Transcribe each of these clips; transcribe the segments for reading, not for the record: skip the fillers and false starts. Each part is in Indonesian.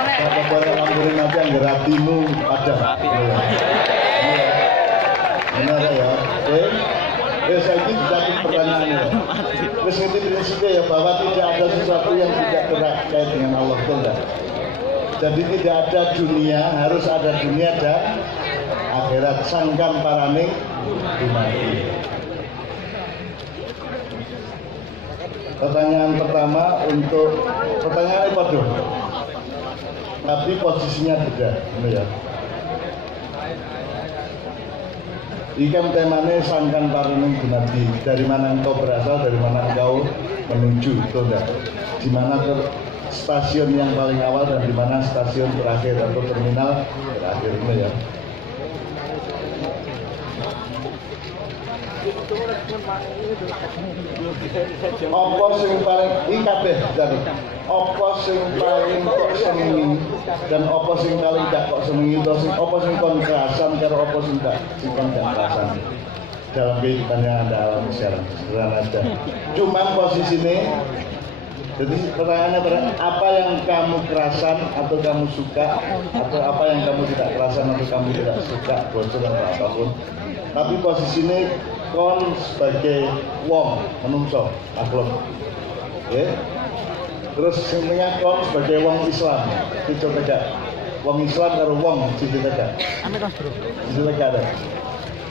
Kata barang lampurin nanti yang gerapimu padam. Benar ya. Oke. Saya ini jadi pertanyaannya. Terus ini prinsipnya ya bahwa tidak ada sesuatu yang tidak terkait dengan Allah, betul enggak? Jadi tidak ada dunia, harus ada dunia dan akhirat. Sangkan paraning dumadi. Pertanyaan pertama untuk pertanyaan apa dong? Tapi posisinya beda, ya. Ikan temanya sangkan paraning dumadi. Dari mana engkau berasal, dari mana engkau menuju, betul enggak? Di mana stasiun yang paling awal dan di mana stasiun terakhir atau terminal terakhir, ya. Apa sing paling kabeh dari apa sing paling kok senengi dan apa sing paling gak kok senengi to sing apa sing kon kerasan karo apa sing gak kerasan dalam kehidupan yang Anda alami sekarang, sederhana aja. Cuman posisinya, jadi pertanyaannya apa yang kamu kerasan atau kamu suka atau apa yang kamu tidak kerasan atau kamu tidak suka, bocor atau apapun. Tapi posisinya kon sebagai wong menungso makhluk, ya. Terus sebenarnya kon sebagai wong Islam dicoba tegak, wong Islam karo wong siji tegak. Siji tegak ada.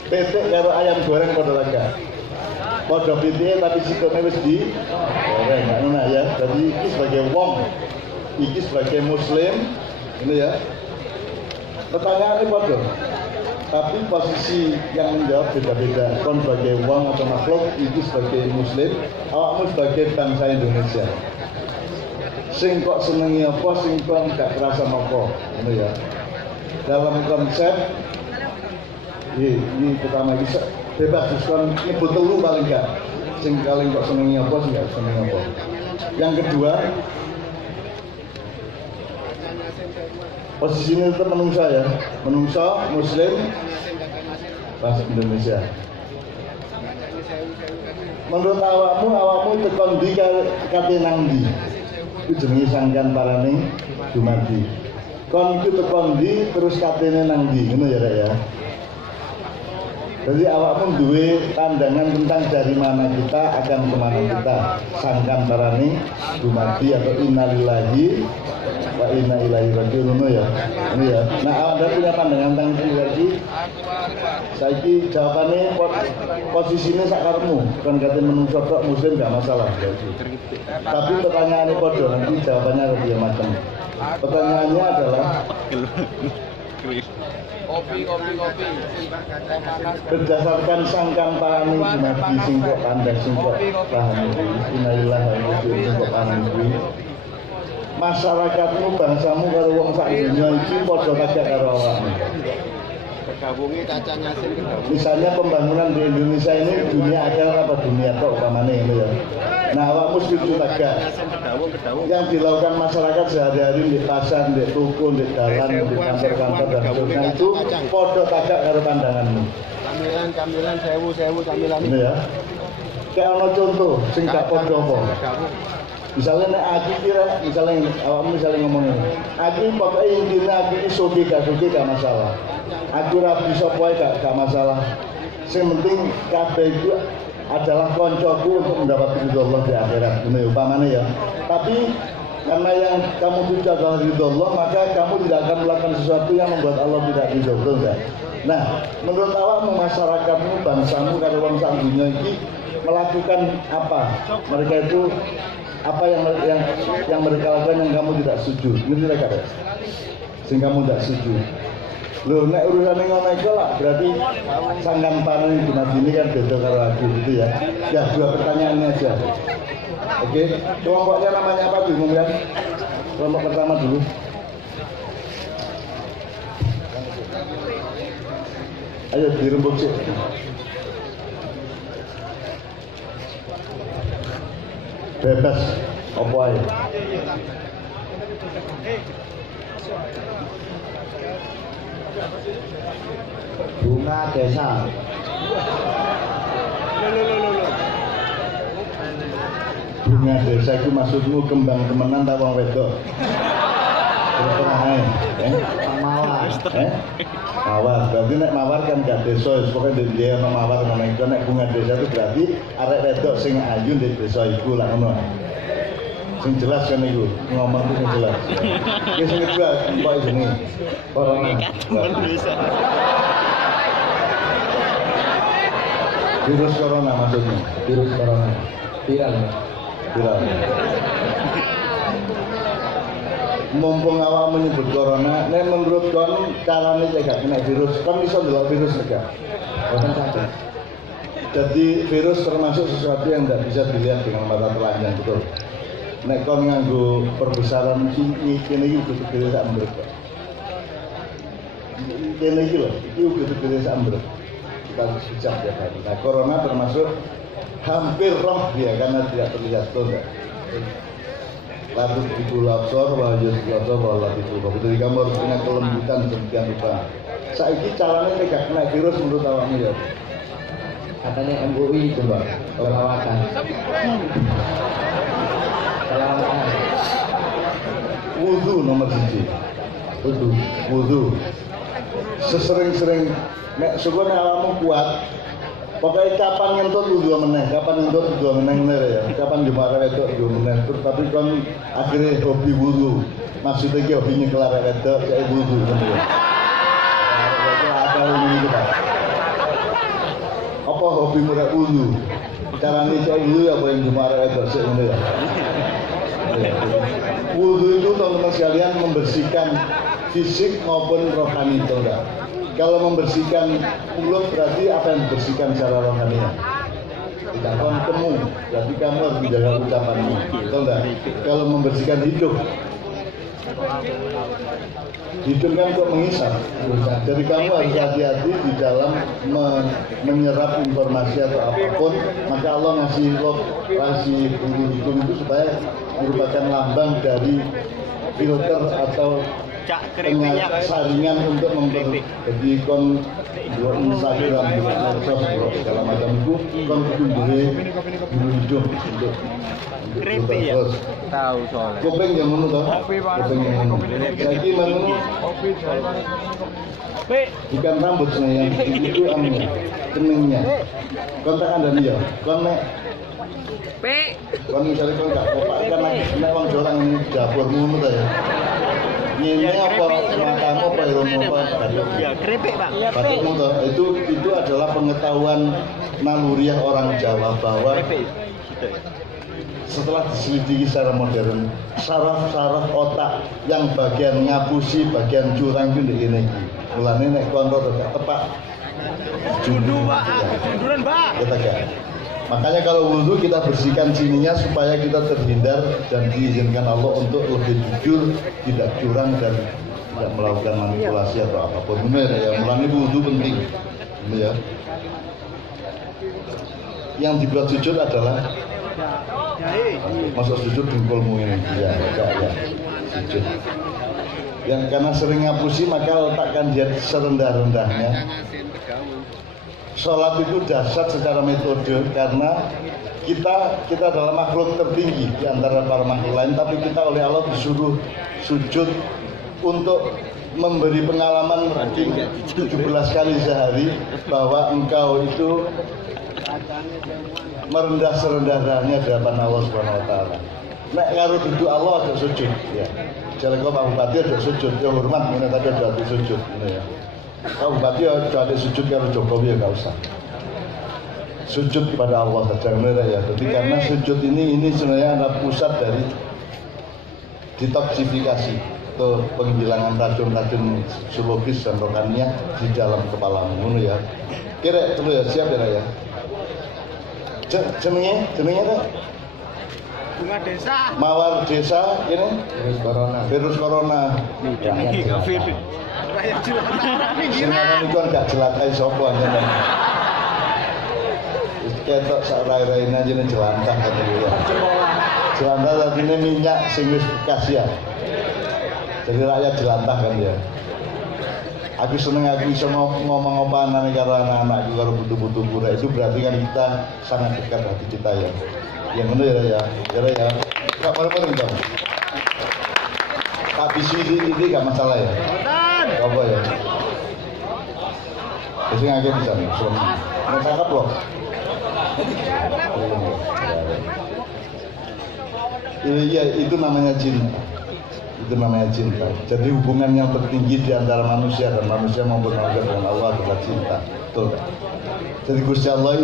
Petek karo ayam goreng pada tegak. Pada pitie tapi sikone wis di goreng, ngono ya. Jadi iki sebagai wong, iki sebagai muslim, ini ya. Pertanyaannya bodoh. Tapi posisi yang menjawab beda-beda. Kon sebagai wong atau makhluk, itu sebagai muslim, awakmu sebagai bangsa Indonesia. Sing kok senengi apa, sing kok gak kerasa apa, gitu ya. Dalam konsep, ini pertama bisa bebas diskon nyebut telu paling gak. Sing paling kok senengi apa, sing gak senengi apa. Yang kedua, posisinya itu menungso ya, menungso muslim bahasa Indonesia. Menurut awakmu tekon di kate nang ndi? Itu jenenge sangkan paraning dumadi. Kon itu tekon di terus katene nang ndi, ngono ya Rek ya. Jadi awakmu duwe pandangan tentang dari mana kita akan kemana kita. Sangkan paraning dumadi atau innalillahi wa inna ilaihi raji'un ya. Ini ya. Nah, Anda punya pandangan tentang itu lagi. Saiki jawabannya posisinya sakarmu. Kan kate menungso tok muslim gak masalah. Tapi pertanyaannya podo nanti jawabannya lebih macam. Pertanyaannya adalah kopi. Berdasarkan sangkan paraning dumadi sing kok pandang sing kok paham. Innalillahi wa inna ilaihi raji'un. Masyarakatmu, bangsamu karo wong sak dunya iki padha kagak karo awakmu. Tergabungi kaca nyasin kedawungan. Misalnya pembangunan di Indonesia ini dunia akal apa dunia tok umpamane ngono ya. Nah, awakmu setuju kagak? Yang dilakukan masyarakat sehari-hari di pasar, di toko, di jalan, di kantor-kantor dan sebagainya itu padha kagak karo pandanganmu. Camilan sewu camilan. Ini ya. Kayak ono contoh sing gak padha apa. Misalnya aku kira, misalnya awakmu misalnya ngomongin, aku pokoknya intinya aku ini suki gak masalah. Aku rapi sopoi gak masalah. Yang penting kabeh itu adalah koncoku untuk mendapat ridho Allah di akhirat. Ini umpamanya ya. Tapi karena yang kamu tuju adalah ridho Allah, maka kamu tidak akan melakukan sesuatu yang membuat Allah tidak ridho, betul enggak? Nah, menurut awakmu, masyarakatmu, bangsamu, kalau orang sak dunia ini melakukan apa? Mereka itu apa yang mereka lakukan yang kamu tidak setuju? Ini mereka ya? Sehingga kamu tidak setuju. Loh, nek urusan ngono iku lah berarti sangkan paraning dumadi ini kan beda karo aku gitu ya. Ya, dua pertanyaannya aja. Oke, kelompoknya namanya apa bingung kan? Kelompok pertama dulu. Ayo dirembuk sih. Bebas apa aja. Bunga desa. Bunga desa itu maksudmu kembang temenan ta wong wedok? Pertengahan, Mawar. Mawar, berarti nek mawar kan gak desa, pokoknya dia ono mawar ngono iku nek bunga desa itu berarti arek wedok sing ayu di desa iku lah ngono. Sing jelas kan iku, ngomong itu sing jelas. Ki sing jelas kok jenenge corona. Virus corona maksudnya. Virus corona. Viral. Mumpung awak menyebut corona, nek menurut kon carane cek gak kena virus, kon iso ndelok virus gak? Boten saged. Jadi virus termasuk sesuatu yang tidak bisa dilihat dengan mata telanjang, betul. Nek kon nganggo perbesaran kene iki kudu gede sak ambruk. Kene iki lho, iki kudu gede sak ambruk. Kita harus bijak ya kan. Nah, corona termasuk hampir roh dia karena tidak terlihat tuh enggak. Lalu dikul absor, wajah absor, wajah dikul. Jadi kamu harus punya kelembutan sedemikian rupa. Saiki caranya tidak kena virus menurut awakmu ya? Katanya MUI itu Mbak, pelawatan. Wudu nomor 1. Wudu. Sesering-sering nek syukur nek awakmu kuat. Pokoknya kapan ngentut dua meneh, kapan ngentut dua meneh ya. Kapan jumpa wedok dua meneh. Tapi kon akhirnya hobi wudu. Maksudnya ki hobi nyekel wedok kayak wudu kan ya. Apa ini kita? Apa hobi mudah wudu? Carane cek wudu apa yang jumpa wedok sik ngene ya. Wudu itu teman-teman sekalian membersihkan fisik maupun rohani itu enggak. Kalau membersihkan mulut berarti apa yang dibersihkan secara rohani? Tidak temu, berarti kamu harus menjaga ucapanmu, betul enggak? Kalau membersihkan hidup kan kok mengisap. Jadi kamu harus hati-hati di dalam menyerap informasi atau apapun. Maka Allah ngasih bulu hidung itu supaya merupakan lambang dari filter atau saringan untuk jadi kon buat Instagram, buat medsos, buat segala macam itu kon kudu duwe bulu hidung untuk Kripik ya? Tahu soalnya. Kuping yang ngono to. Kuping yang ngono. Saiki ngono. Bukan rambut yang itu keningnya. Kon tak kandhani ya. Kon nek kon misalnya kon gak kopak kan nek wong jorang ini dapur ngono ta ya. Ini apa matamu apa ilmu apa? Ya keripik Pak. Batukmu toh itu adalah pengetahuan naluriah orang Jawa bahwa setelah diselidiki secara modern, saraf-saraf otak yang bagian ngapusi, bagian curang itu ini. Mulane nek kontrol gak tepak. Jundu Pak, junduran Pak. Kita gak. Makanya kalau wudhu kita bersihkan sininya supaya kita terhindar dan diizinkan Allah untuk lebih jujur, tidak curang dan tidak melakukan manipulasi atau apapun. Benar ya, mulai wudhu penting. Ini ya. Yang dibuat sujud adalah masuk sujud dengkulmu ini, ya, sujud. Yang karena sering ngapusi maka letakkan dia serendah-rendahnya. Sholat itu dahsyat secara metode karena kita adalah makhluk tertinggi di antara para makhluk lain, tapi kita oleh Allah disuruh sujud untuk memberi pengalaman 17 kali sehari bahwa engkau itu merendah serendah-rendahnya di hadapan Allah Subhanahu wa taala. Nek karo duduk Allah ada sujud ya. Jare kok Pak Bupati ada sujud, ya hormat ngene tapi ada sujud ngene ya. Pak Bupati ada sujud karo Jokowi ya enggak usah. Sujud kepada Allah saja ngene ya. Jadi karena sujud ini sebenarnya adalah pusat dari detoksifikasi atau penghilangan racun-racun psikologis dan rohaninya di dalam kepalamu ngono ya. Kira terus ya siap ya. Jenenge tuh Bunga desa. Mawar desa ini virus corona. Rakyat jelata Sebenarnya itu kan gak jelatai sopo ngene. Ketok sak rai-raine aja jelantah kata dia. Jelantah artinya minyak sing wis bekas ya. Jadi rakyat jelantah kan dia. Aku seneng aku bisa ngomong apa-apa karo anak-anak karo butuh-butuh pura itu berarti kan kita sangat dekat hati kita ya. Yang benar ya. Kira ya. Enggak apa-apa dong. tak bisi ini gak masalah ya. Boten. Apa ya? Jadi ngake bisa nih, sebelum mau cakap loh. Iya, itu namanya cinta. Itu namanya cinta. Jadi hubungan yang tertinggi di antara manusia dan manusia maupun manusia dengan Allah adalah cinta. Betul kan? Jadi Gusti Allah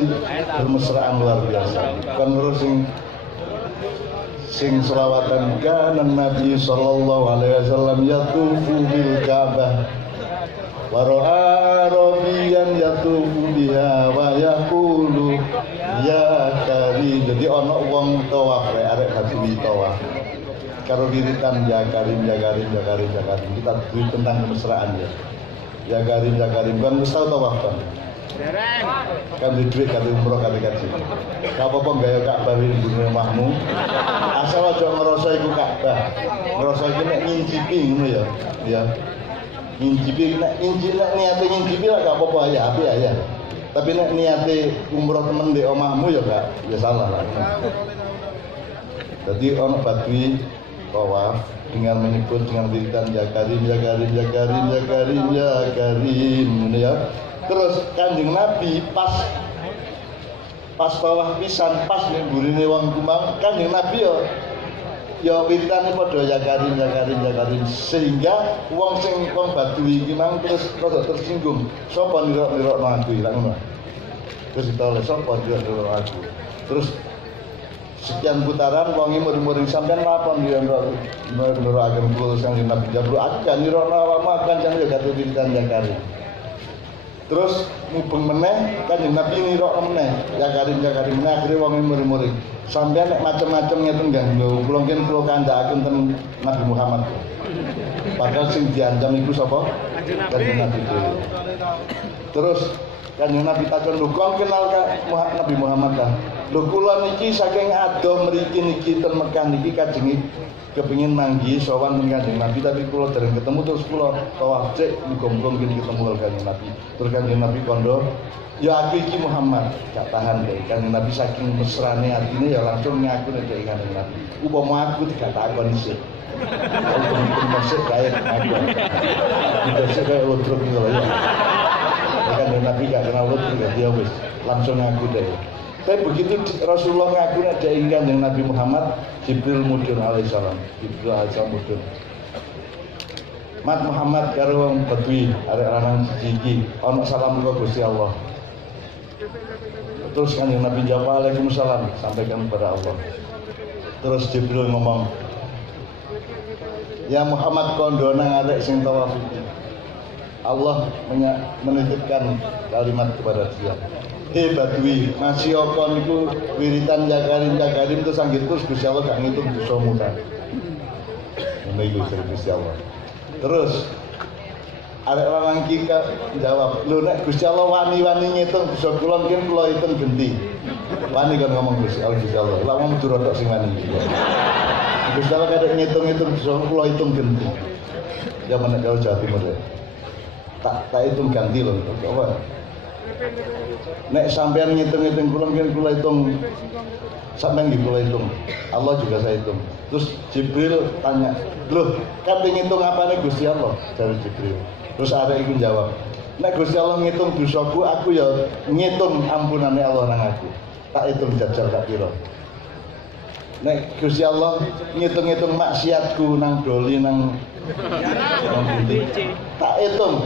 bermesraan luar biasa. Kan terus sing selawatan kana Nabi sallallahu alaihi wasallam yatufu bil Ka'bah wa ra'a rabiyan yatufu biha wa yaqulu ya karim. Jadi ana wong tawaf arek hati tawaf karo wiritan ya karim ya karim ya karim ya karim. Kita duit tentang kemesraan ya karim kan wis tau tawaf kan. Dereng. Kan duit kali umroh kali kaji. Gak apa-apa gaya Ka'bah ini di rumahmu. Asal aja ngerasa iku Ka'bah. Ngerasa iku nek ngincipi ngono ya. Ya. Ngincipi nek niate ngincipi lah gak apa-apa ya, api ya. Tapi nek niate umroh temen di omahmu ya gak ya salah lah. Jadi ono badui tawaf dengan menyebut dengan wiridan ya karim ya karim ya karim ya karim ya karim ngono ya. Terus Kanjeng Nabi pas bawah pisan pas ngurine wong kumang Kanjeng Nabi ya wiritane padha ya karim ya karim ya karim sehingga wong badui iki mang terus rada tersinggung sapa nira-nirokno aku lha ngono. Terus ditoleh sapa nira-nirokno aku. Terus sekian putaran wong muring-muring sampean lapon dia niro ageng kula Kanjeng Nabi jabru aku kan nirokno awakmu kan jan yo gatu wiritan ya karim. Terus mubeng meneh Kanjeng Nabi nirokno meneh ya karim meneh akhire wong muring-muring sampeyan nek macam-macam ngeten ganggu kula mungkin kula kandhakaken ten Nabi Muhammad padahal sing diancam iku sapa Kanjeng Nabi terus Kanjeng Nabi takon lho kok kenal Nabi Muhammad ta lho kula niki saking adoh mriki niki ten Mekah niki kajenge kepengin manggi sowan dengan Kanjeng Nabi tapi kula dereng ketemu terus kula tawaf cek muga-muga mungkin ketemu karo Kanjeng Nabi. Terus Kanjeng Nabi kondo, ya aku iki Muhammad, gak tahan deh. Kanjeng Nabi saking mesrane atine ya langsung ngaku nek Kanjeng Nabi. Upama aku tidak takon isih. Aku masuk kaya aku. Tidak kaya lutruk gitu ya. Kanjeng Nabi gak kenal lutruk dia wis langsung ngaku deh. Tapi begitu Rasulullah ngaku ada Kanjeng Nabi Muhammad, Jibril mudhun alaihissalam. Jibril alaihissalam mudhun. Mat Muhammad karo wong Badui arek lanang siji ana salam karo Gusti Allah. Terus Kanjeng Nabi jawab Waalaikumsalam, sampaikan kepada Allah. Terus Jibril ngomong, "Ya Muhammad kondo nang arek sing tawaf iki." Allah menitipkan kalimat kepada dia. Hei Badui, masih okon itu wiritan jakarim terus anggit terus Gusti Allah gak ngitung dosamu kan. Ini iku Gusti Allah. Terus arek lanang iki jawab, "Lho nek Gusti Allah wani-wani ngitung dosa kula mungkin kula hitung genti." Wani kan ngomong Gusti Allah. Lah wong durung tok sing wani iki. Gusti Allah kadek ngitung-ngitung dosa kula hitung genti. Ya menek karo Jawa Timur ya. Tak hitung ganti loh. Apa? Nek sampean ngitung-ngitung kula mungkin kula hitung sampean nggih kula hitung. Allah juga saya hitung. Terus Jibril tanya, "Loh, kan ngitung apane Gusti Allah?" Dari Jibril. Terus arek iku jawab, "Nek Gusti Allah ngitung dosaku, aku ya ngitung ampunane Allah nang aku. Tak hitung jajal gak pira. Nek Gusti Allah ngitung-ngitung maksiatku nang doli nang tak hitung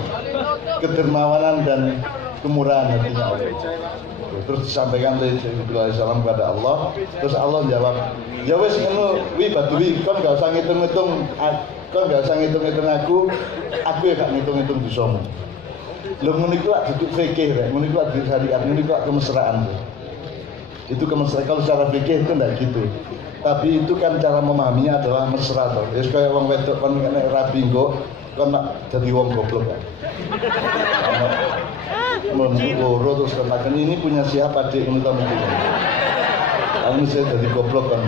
kedermawanan dan kemurahan hatinya Allah." Terus disampaikan oleh Jibril alaihissalam kepada Allah. Terus Allah jawab, "Ya wis ngono wi Badui, kon gak usah ngitung-ngitung, kon gak usah ngitung-ngitung aku ya gak ngitung-ngitung dosamu." Lho ngono iku lak duduk fikih rek, ngono iku lak di syariat, ngono iku lak kemesraan. Itu kemesraan kalau secara fikih itu enggak gitu. Tapi itu kan cara memahaminya adalah mesra toh. Wis kaya wong wedok kon nek rabi engko kon nak dadi wong goblok kan. Menurut terus katakan ini punya siapa dik menurut kamu? Kamu saya jadi goblok kan?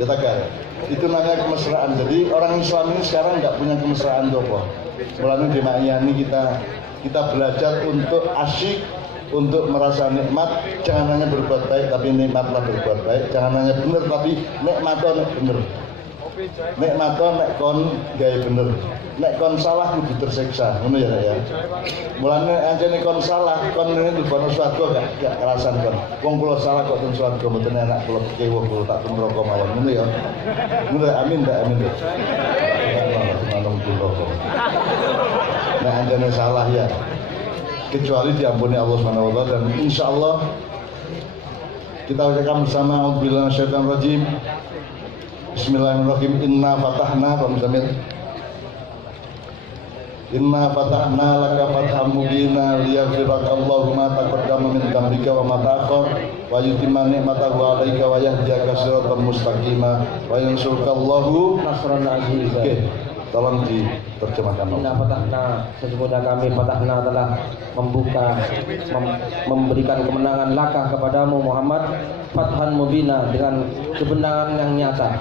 Ya tak kan? Itu namanya kemesraan. Jadi orang Islam ini sekarang nggak punya kemesraan dopo. Melalui Demakiyani kita belajar untuk asyik, untuk merasa nikmat. Jangan hanya berbuat baik tapi nikmatlah berbuat baik. Jangan hanya benar tapi nikmatlah benar. nek maton nek kon gawe bener. Nek kon salah kudu tersiksa, ngono ya ya. Mulane anjene kon salah, kon ngene bono swarga gak kerasan kon. Wong kula salah kok ten swarga mboten enak kula kecewa kula tak ten neraka mawon, ngono ya. Ngono amin ndak amin. Manung kula. Nek anjene salah ya kecuali diampuni Allah Subhanahu wa taala dan insyaallah kita ucapkan bersama auzubillahi minasyaitonir rajim. Bismillahirrahmanirrahim. Inna fatahna Inna fatahna laka fatham mubina liyaghfiraka Allahu ma taqaddama min dhanbika wa ma ta'akhkhar wa yutimma ni'matahu 'alaika wa yahdiyaka siratan mustaqima wa yansurka Allahu nasran aziza. Oke, tolong diterjemahkan. Inna fatahna, sesungguhnya kami fatahna telah memberikan kemenangan laka kepadamu Muhammad, fathan mubina, dengan kebenaran yang nyata.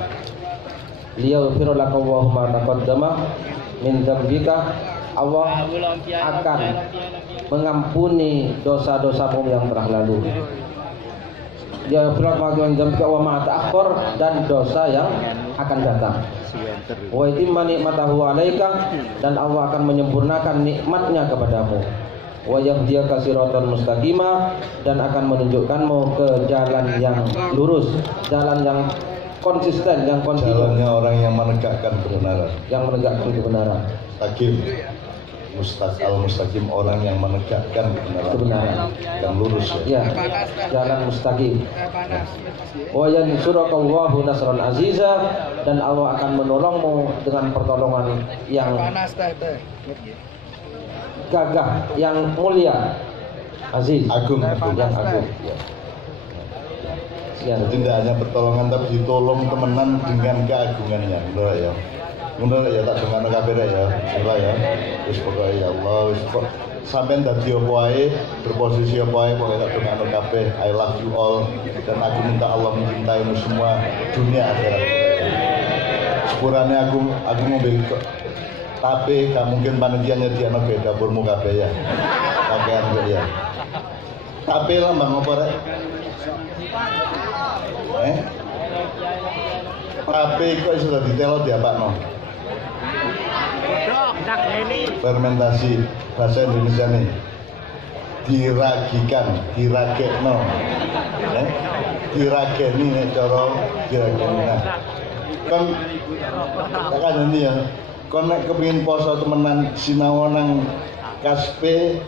Liyaghfira laka Allahu ma taqaddama min dzambika, Allah akan mengampuni dosa-dosamu yang telah lalu. Dia berlaku wa ma ta'akhkhar, dan dosa yang akan datang. Wa yutimma ni'matahu 'alaika, dan Allah akan menyempurnakan nikmatnya kepadamu. Wa yahdiyaka siratan mustaqima, dan akan menunjukkanmu ke jalan yang lurus, jalan yang konsisten, yang kontinu. Jalannya orang yang menegakkan kebenaran. Yang menegakkan kebenaran. Mustaqim. Al-mustaqim, orang yang menegakkan kebenaran yang lurus ya. Jalan mustaqim. Wa yansuraka Allahu nasran aziza, dan Allah akan menolongmu dengan pertolongan yang gagah, yang mulia, aziz, agung, yang agung. Ya. Jadi tidak hanya pertolongan tapi ditolong temenan dengan keagungannya, benar ya. Bener ya, tak dengar kabeh ya. Coba ya. Wis pokoke ya Allah, wis kok sampean dadi apa wae, berposisi apa wae, pokoke tak dengar kabeh. I love you all, dan aku minta Allah mencintaimu semua dunia akhirat. Sepurane aku ngombe tapi gak mungkin panitia nyediakno ke dapurmu kabeh ya. Kakean kok ya. Tapi lambang apa rek? Tapi kok sudah ditelo diapakno? Fermentasi, bahasa Indonesia nih, diragikan, diragekno, dirageni nih coro, dirageni. Nah, kan ini ya, kon nek kepengin poso temenan sinau nang kaspe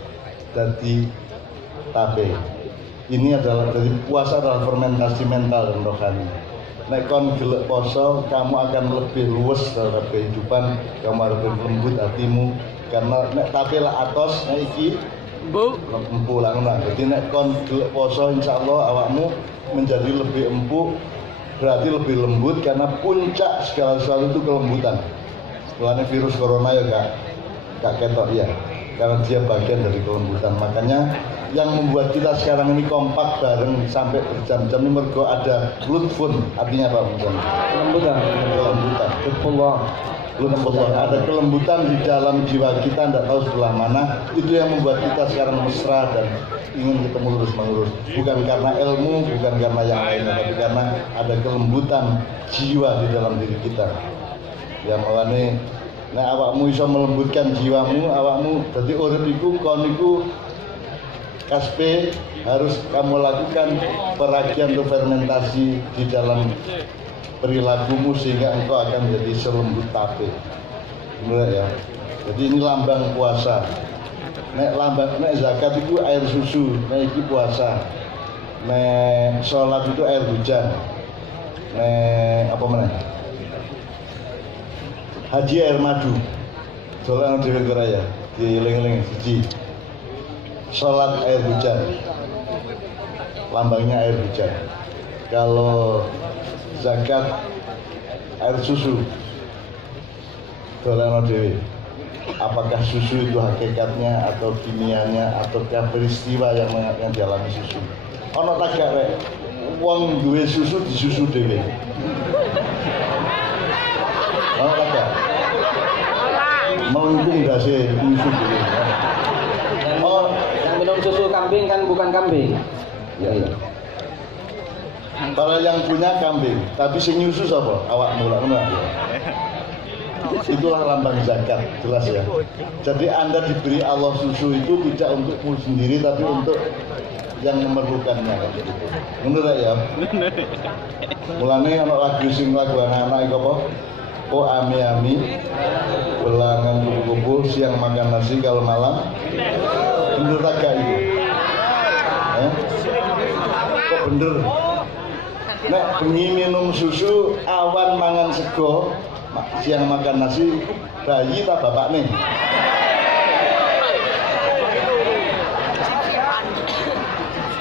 dadi tape. Ini adalah dari puasa adalah fermentasi mental dan rohani. Nek kon gelek poso, kamu akan lebih luwes terhadap kehidupan, kamu lebih lembut hatimu, karena nek tapi lah atos, nek iki empuk lah ngono. Jadi nek kon gelek poso, insyaallah awakmu menjadi lebih empuk, berarti lebih lembut, karena puncak segala sesuatu itu kelembutan. Mulane virus corona ya gak ketok ya, karena dia bagian dari kelembutan. Makanya yang membuat kita sekarang ini kompak bareng sampai berjam-jam ini mergo ada lutfun, artinya apa? Kelembutan. Lutfullah. Ada kelembutan di dalam jiwa kita, tidak tahu sebelah mana. Itu yang membuat kita sekarang mesra dan ingin ketemu lurus-menurus. Bukan karena ilmu, bukan karena yang lainnya, tapi karena ada kelembutan jiwa di dalam diri kita. Ya makanya, nek awakmu bisa melembutkan jiwamu, awakmu jadi urip iku kon iku kaspe harus kamu lakukan peragian atau fermentasi di dalam perilakumu sehingga engkau akan menjadi selembut tape. Benar ya. Jadi ini lambang puasa. Nek zakat itu air susu, nek iki puasa. Nek sholat itu air hujan. Nek apa mana? Haji air madu. Sholat dhewe ora ya. Dieling-eling siji. Sholat air hujan, lambangnya air hujan. Kalau zakat air susu, dolano dewi. Apakah susu itu hakikatnya atau kimianya atau peristiwa yang dialami susu? Ono tak gak rek, wong duwe susu disusu dewi. Ono tak gak? Melengkung dasi susu dewi. Oh, yang minum susu kambing kan bukan kambing. Ya, ya. Para yang punya kambing, tapi sing nyusu sapa? Awakmu lah ngono. Itulah lambang zakat, jelas ya. Jadi Anda diberi Allah susu itu tidak untukmu sendiri tapi untuk yang memerlukannya gitu. Menurut ya. Mulane ana lagu sing lagu anak-anak iku apa? Oh ami-ami belangan kupu-kupu siang makan nasi kalau malam bener agak itu. Kok bener? Nek bengi minum susu, awan mangan sego, siang makan nasi, bayi tak bapak nih.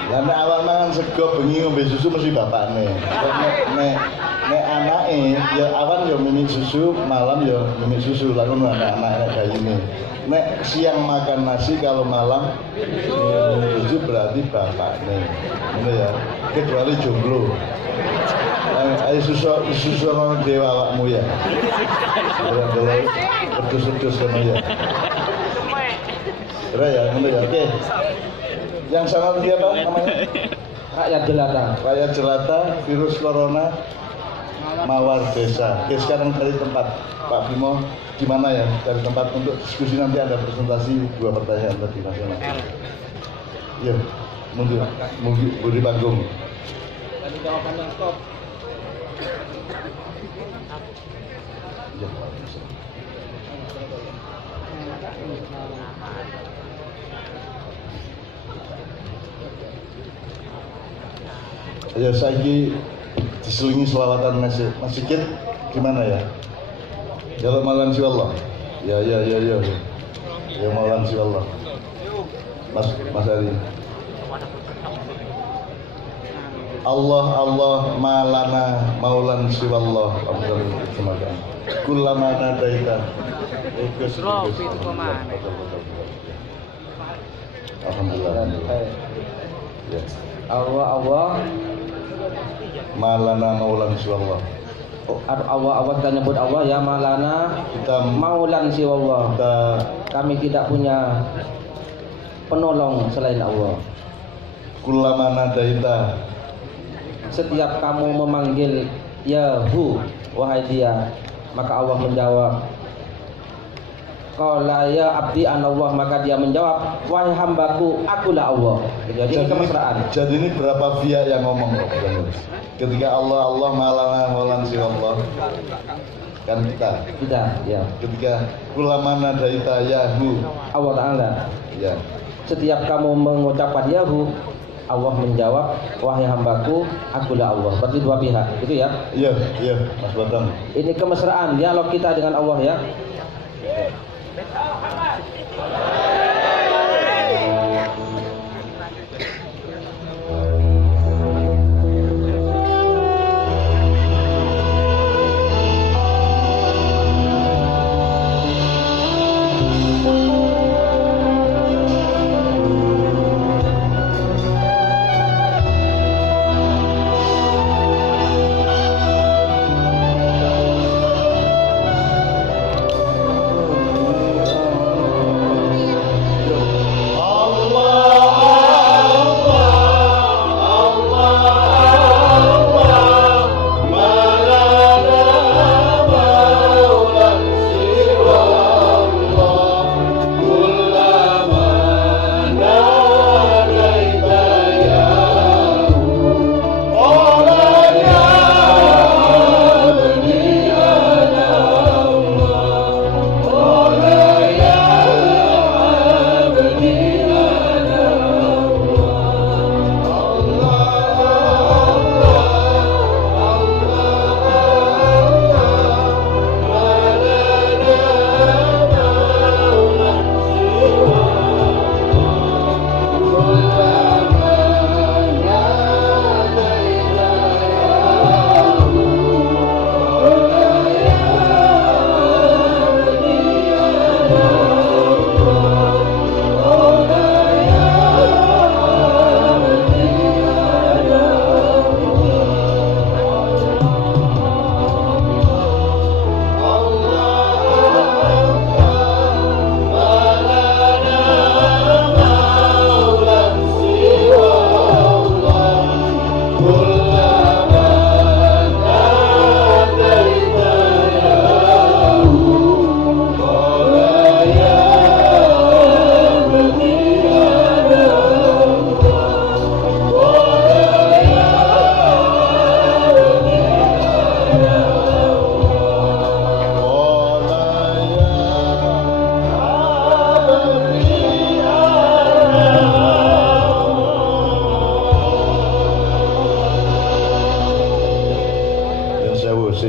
Lah awan mangan sego bengi ngombe susu mesti bapak nih. Nek anake ya awan ya minum susu, malam ya minum susu, lalu anak-anak kayak gini. Nek siang makan nasi kalau malam minum susu berarti bapak nih. Ini ya, kecuali jomblo. Ayo susu orang dewa awakmu ya. Orang berdus-berdus sama ya. Kira ya, bener ya. Oke. Yang sana tadi apa namanya? Rakyat jelata. Rakyat jelata, virus corona, mawar desa. Oke, sekarang dari tempat Pak Bimo, gimana ya dari tempat untuk diskusi nanti ada presentasi 2 pertanyaan tadi nasional. Iya, mundur beri panggung. Tadi jawabannya stop. Ya. Ya saiki diselingi selawatan masjid gimana ya? Kalau malam si Allah. Ya. Ya malam si Allah. Mas Ali. Allah malana maulan siwallah afdal semakan kullama nadaita alhamdulillah ya Allah malana maulan siwallah Allah kita nyebut Allah ya malana kita maulan siwallah kita kami tidak punya penolong selain Allah kullama nadaita setiap kamu memanggil Yahu wahai dia maka Allah menjawab qala ya abdi anallah maka dia menjawab wahai hambaku akulah Allah. Jadi kemesraan. Jadi ini berapa pihak yang ngomong ketika Allah malana maulan si Allah kan kita ya ketika kullama nadaita Yahu Allah Ta'ala ya setiap kamu mengucapkan Yahu Allah menjawab wahai hambaku akulah Allah. Berarti 2 pihak itu ya. Iya Mas Badang. Ini kemesraan dialog kita dengan Allah ya.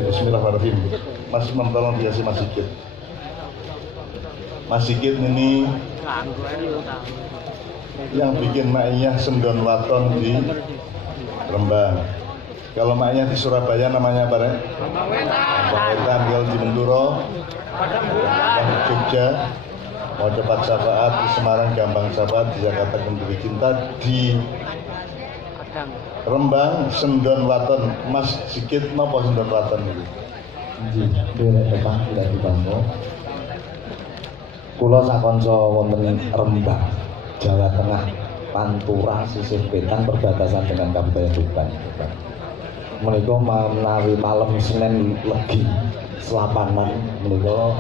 Bismillahirrahmanirrahim. Mas Imam tolong dikasih Mas Sigit. Mas Sigit ini yang bikin maiyah Sendon Waton di Rembang. Kalau maiyah di Surabaya namanya apa, Rek? Wetan. Kalau di Menduro, di Jogja, mau cepat syafaat, di Semarang gampang syafaat, di Jakarta Kenduri Cinta, di Rembang Sendon Waton. Mas Sigit napa Sendon Waton iki? Nggih, derek petang tidak dibantu. Kula sakonco wonten Rembang, Jawa Tengah, Pantura, sisih wetan perbatasan dengan Kabupaten Tuban. Menika menawi malam Senin Legi Selapanan menika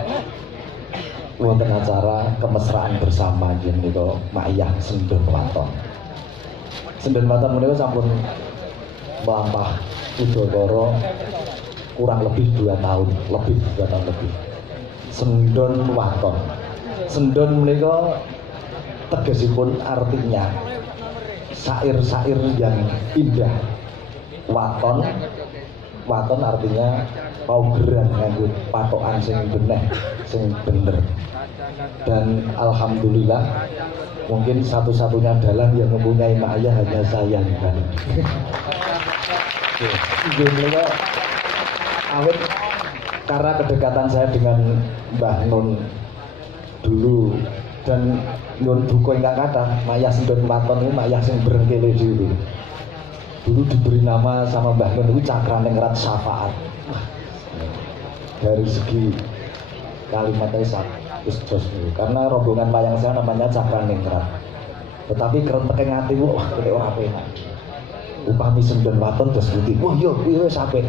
wonten acara kemesraan bersama nggih menika maiyah Sendon Waton. Sendon Waton menika sampun mlampah udakara kurang lebih 2 tahun lebih. Sendon Waton. Sendon menika tegesipun artinya syair-syair yang indah. Waton artinya paugeran nganggo patokan sing beneh, sing bener. Dan alhamdulillah mungkin satu-satunya dalang yang mempunyai maiyah hanya saya kan. Menika awet karena kedekatan saya dengan Mbah Nun dulu dan Nun duka ingkang kathah maiyah Sendon Waton niku maiyah sing berengkele dhewe. Dulu diberi nama sama Mbah Nun itu Cakraningrat Syafaat. Dari segi kalimatnya jos niku karena rombongan wayang saya namanya Cakraningrat. Tetapi kerentekeng ati wah ketek ora penak. Upami Sendon Waton terus putih. Wah yo wis apik.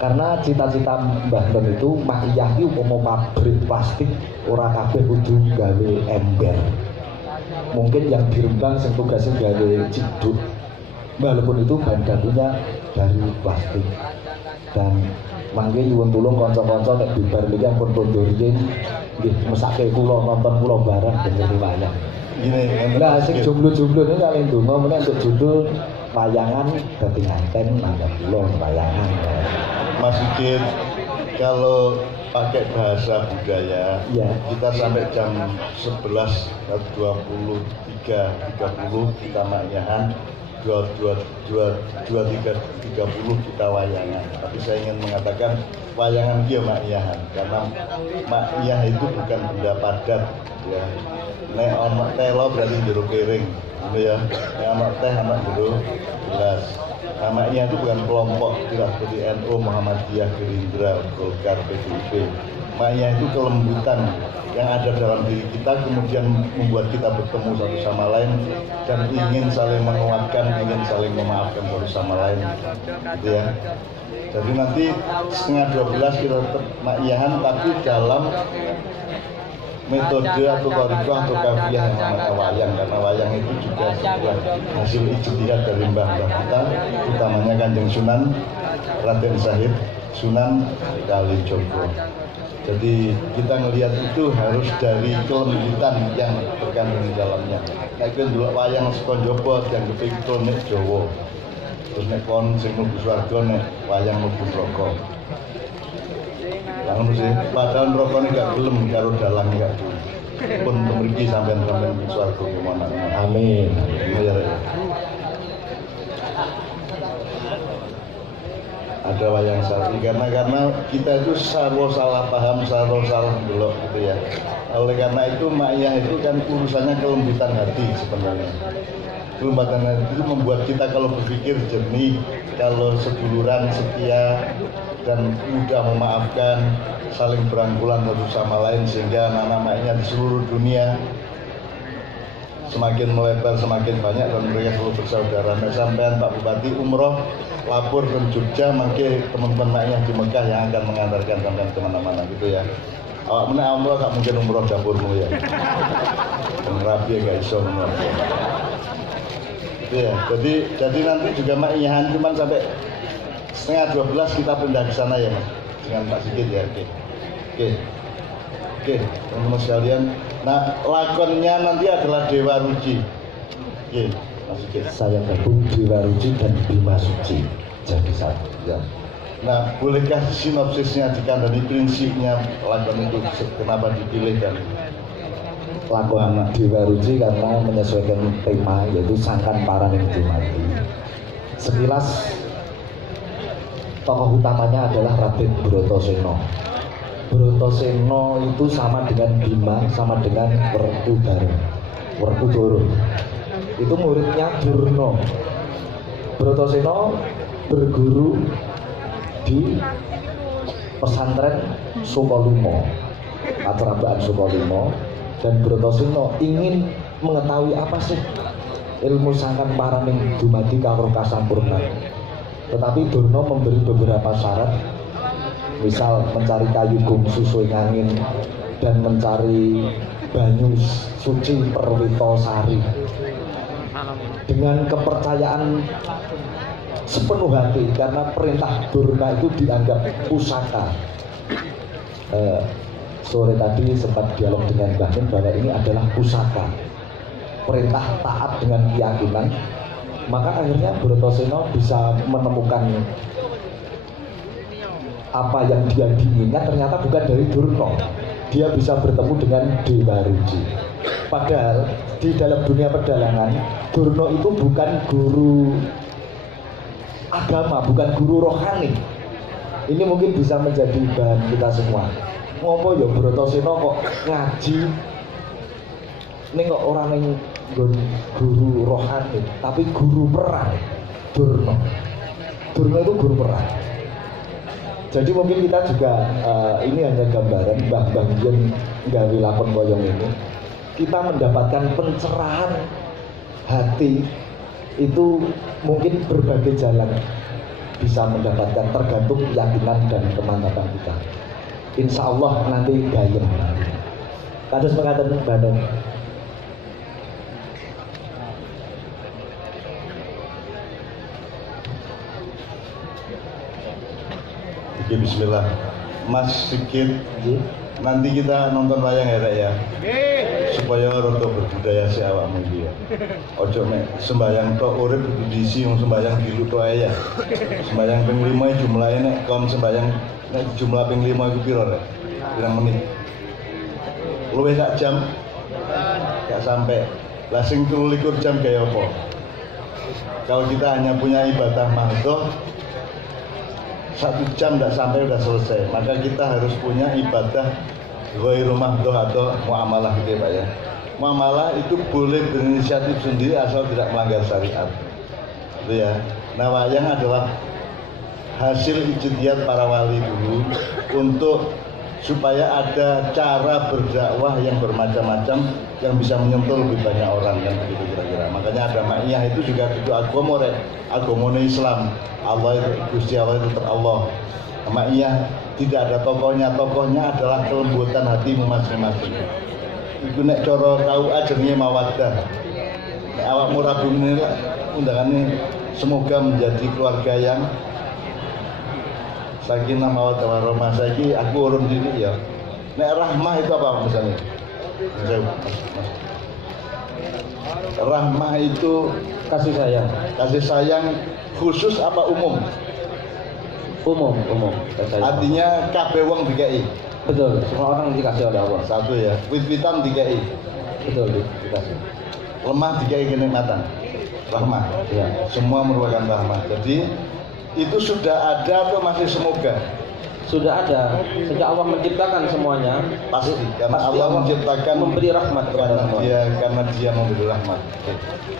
Karena cita-cita Mbah Nun itu maiyah iki upama pabrik plastik ora kabeh kudu gawe ember. Mungkin yang di Rembang sing tugasnya gawe ciduk. Walaupun itu bahan bakunya dari plastik. Dan mangke nyuwun tulung kanca-kanca nek bibar niki ampun pondo riyin nggih mesake kula nonton kula bareng bener wayang. Gini, Lah sing jomblo-jomblo niku kali ndonga meneh untuk judul wayangan dadi nganten mangga kula wayangan. Mas Sigit, kalau pakai bahasa budaya, Ya. kita sampai jam 11, 23.30 kita maiyahan, 23.30 kita wayangan. Tapi saya ingin mengatakan wayangan dia maiyahan, karena maiyah itu bukan benda padat. Ya. Nek ono telo berarti jero piring, gitu ya. Nek ono teh ono jero gelas. Maiyah itu bukan kelompok, tidak seperti NU, Muhammadiyah, Gerindra, Golkar, PDIP. Maiyah itu kelembutan yang ada dalam diri kita, kemudian membuat kita bertemu satu sama lain dan ingin saling menguatkan, ingin saling memaafkan satu sama lain, gitu ya. Jadi nanti 11:30 kita tetap maiyahan, tapi dalam metode atau tariqah atau kafiyah yang namanya wayang, karena wayang itu juga sebuah hasil ijtihad dari mbah-mbah kita, utamanya Kanjeng Sunan Raden Syahid Sunan Kalijogo. Jadi kita ngelihat itu harus dari kelembutan yang terkandung di dalamnya. Nek dulu wayang saka Jowo yang kepikul nek Jawa. Terus nek kon sing mlebu swarga nek wayang mlebu neraka. Lah mesti padahal neraka nek gak gelem karo dalang gak gelem. Pun mriki sampean mlebu swarga kemana. Amin. Ya. Ada wayang sari karena kita itu salah paham, salah belok gitu ya. Oleh karena itu maiyah itu kan urusannya kelembutan hati sebenarnya. Kelembutan hati itu membuat kita kalau berpikir jernih, kalau seduluran, setia dan mudah memaafkan, saling berangkulan satu sama lain sehingga anak-anak maiyah di seluruh dunia semakin melebar, semakin banyak dan mereka selalu bersaudara. Nah, sampean Pak Bupati umroh lapor ke Jogja, mungkin teman-teman maiyah di Mekah yang akan mengantarkan sampean kemana-mana gitu ya. Awak meneh umroh gak mungkin umroh dapurmu ya. Rabi gak iso umroh. Ya, jadi nanti juga maiyahan cuman sampai 11:30 kita pindah ke sana ya Mas, dengan Pak Sigit ya. Oke, teman-teman sekalian. Nah, lakonnya nanti adalah Dewa Ruci. Oke, Mas Sigit. Saya gabung Dewa Ruci dan Bima Suci jadi satu. Ya. Nah, bolehkah sinopsisnya dikandani prinsipnya lakon itu kenapa dipilih dan lakon Dewa Ruci karena menyesuaikan tema yaitu Sangkan Paraning Dumadi. Sekilas tokoh utamanya adalah Raden Bratasena. Bratasena itu sama dengan Bima, sama dengan Werkudara. Itu muridnya Durna. Bratasena berguru di pesantren Sukolimo, Atrabaan Sukolimo, dan Bratasena ingin mengetahui apa sih ilmu Sangkan Paraning Dumadi kawruh kasampurnan. Tetapi Durna memberi beberapa syarat, misal mencari kayu gumsusu angin dan mencari banyu suci Perwita Sari. Dengan kepercayaan sepenuh hati karena perintah Durna itu dianggap pusaka. Sore tadi sempat dialog dengan Mbah Min bahwa ini adalah pusaka, perintah taat dengan keyakinan. Maka akhirnya Bratasena bisa menemukan apa yang dia diinginkan ternyata bukan dari Durna. Dia bisa bertemu dengan Dewa Ruci. Padahal di dalam dunia pedalangan Durna itu bukan guru agama, bukan guru rohani. Ini mungkin bisa menjadi bahan kita semua. Ngopo ya Bratasena kok ngaji ning kok orang yang guru rohani, tapi guru perang. Durna itu guru perang. Jadi mungkin kita juga ini hanya gambaran mbah-mbah yang gawe lakon koyong ini. Kita mendapatkan pencerahan hati itu mungkin berbagai jalan bisa mendapatkan, tergantung keyakinan dan kemantapan kita. Insya Allah nanti gayem. Kados mengatakan badan. Oke, bismillah. Mas Sigit, nanti kita nonton wayang ya, Rek ya. Supaya rada berbudaya si awakmu iki ya. Ojo mek sembayang tok urip kudu diisi wong sembayang dilu tok ae ya. Sembayang ping 5 jumlahe nek kon sembayang nek jumlah ping 5 iku piro, Rek? Pirang menit? Luwih sak jam? Gak sampai. Lah sing 23 jam kaya apa? Kalau kita hanya punya ibadah mahdoh 1 jam tidak sampai udah selesai, maka kita harus punya ibadah ghairu mahdoh atau muamalah gitu ya Pak ya. Muamalah itu boleh berinisiatif sendiri asal tidak melanggar syariat gitu ya. Nah, wayang adalah hasil ijtihad para wali dulu untuk supaya ada cara berdakwah yang bermacam-macam yang bisa menyentuh lebih banyak orang, kan begitu kira-kira. Makanya ada ma'iyah itu juga itu agama agamanya Islam. Allah itu Gusti Allah itu Allah. Ma'iyah tidak ada tokohnya adalah kelembutan hati masing-masing. Iku nek cara KUA jenenge mawaddah. Nek awakmu rabu menilai undangannya semoga menjadi keluarga yang sakinah mawaddah warahmah. Saiki aku urun diri ya. Nek rahmah itu apa misalnya? Rahmah itu Kasih sayang. Kasih sayang khusus apa umum? Umum. Artinya kabeh wong dikai. Betul, semua orang dikasih oleh Allah. Satu ya, wit-witan dikai. Betul, dikasih. Lemah dikai kenikmatan. Rahmah. Ya. Semua merupakan rahmah. Jadi itu sudah ada atau masih semoga? Sudah ada. Sejak Allah menciptakan semuanya, Pasti karena pasti Allah menciptakan memberi rahmat kepada semua. karena dia memberi rahmat.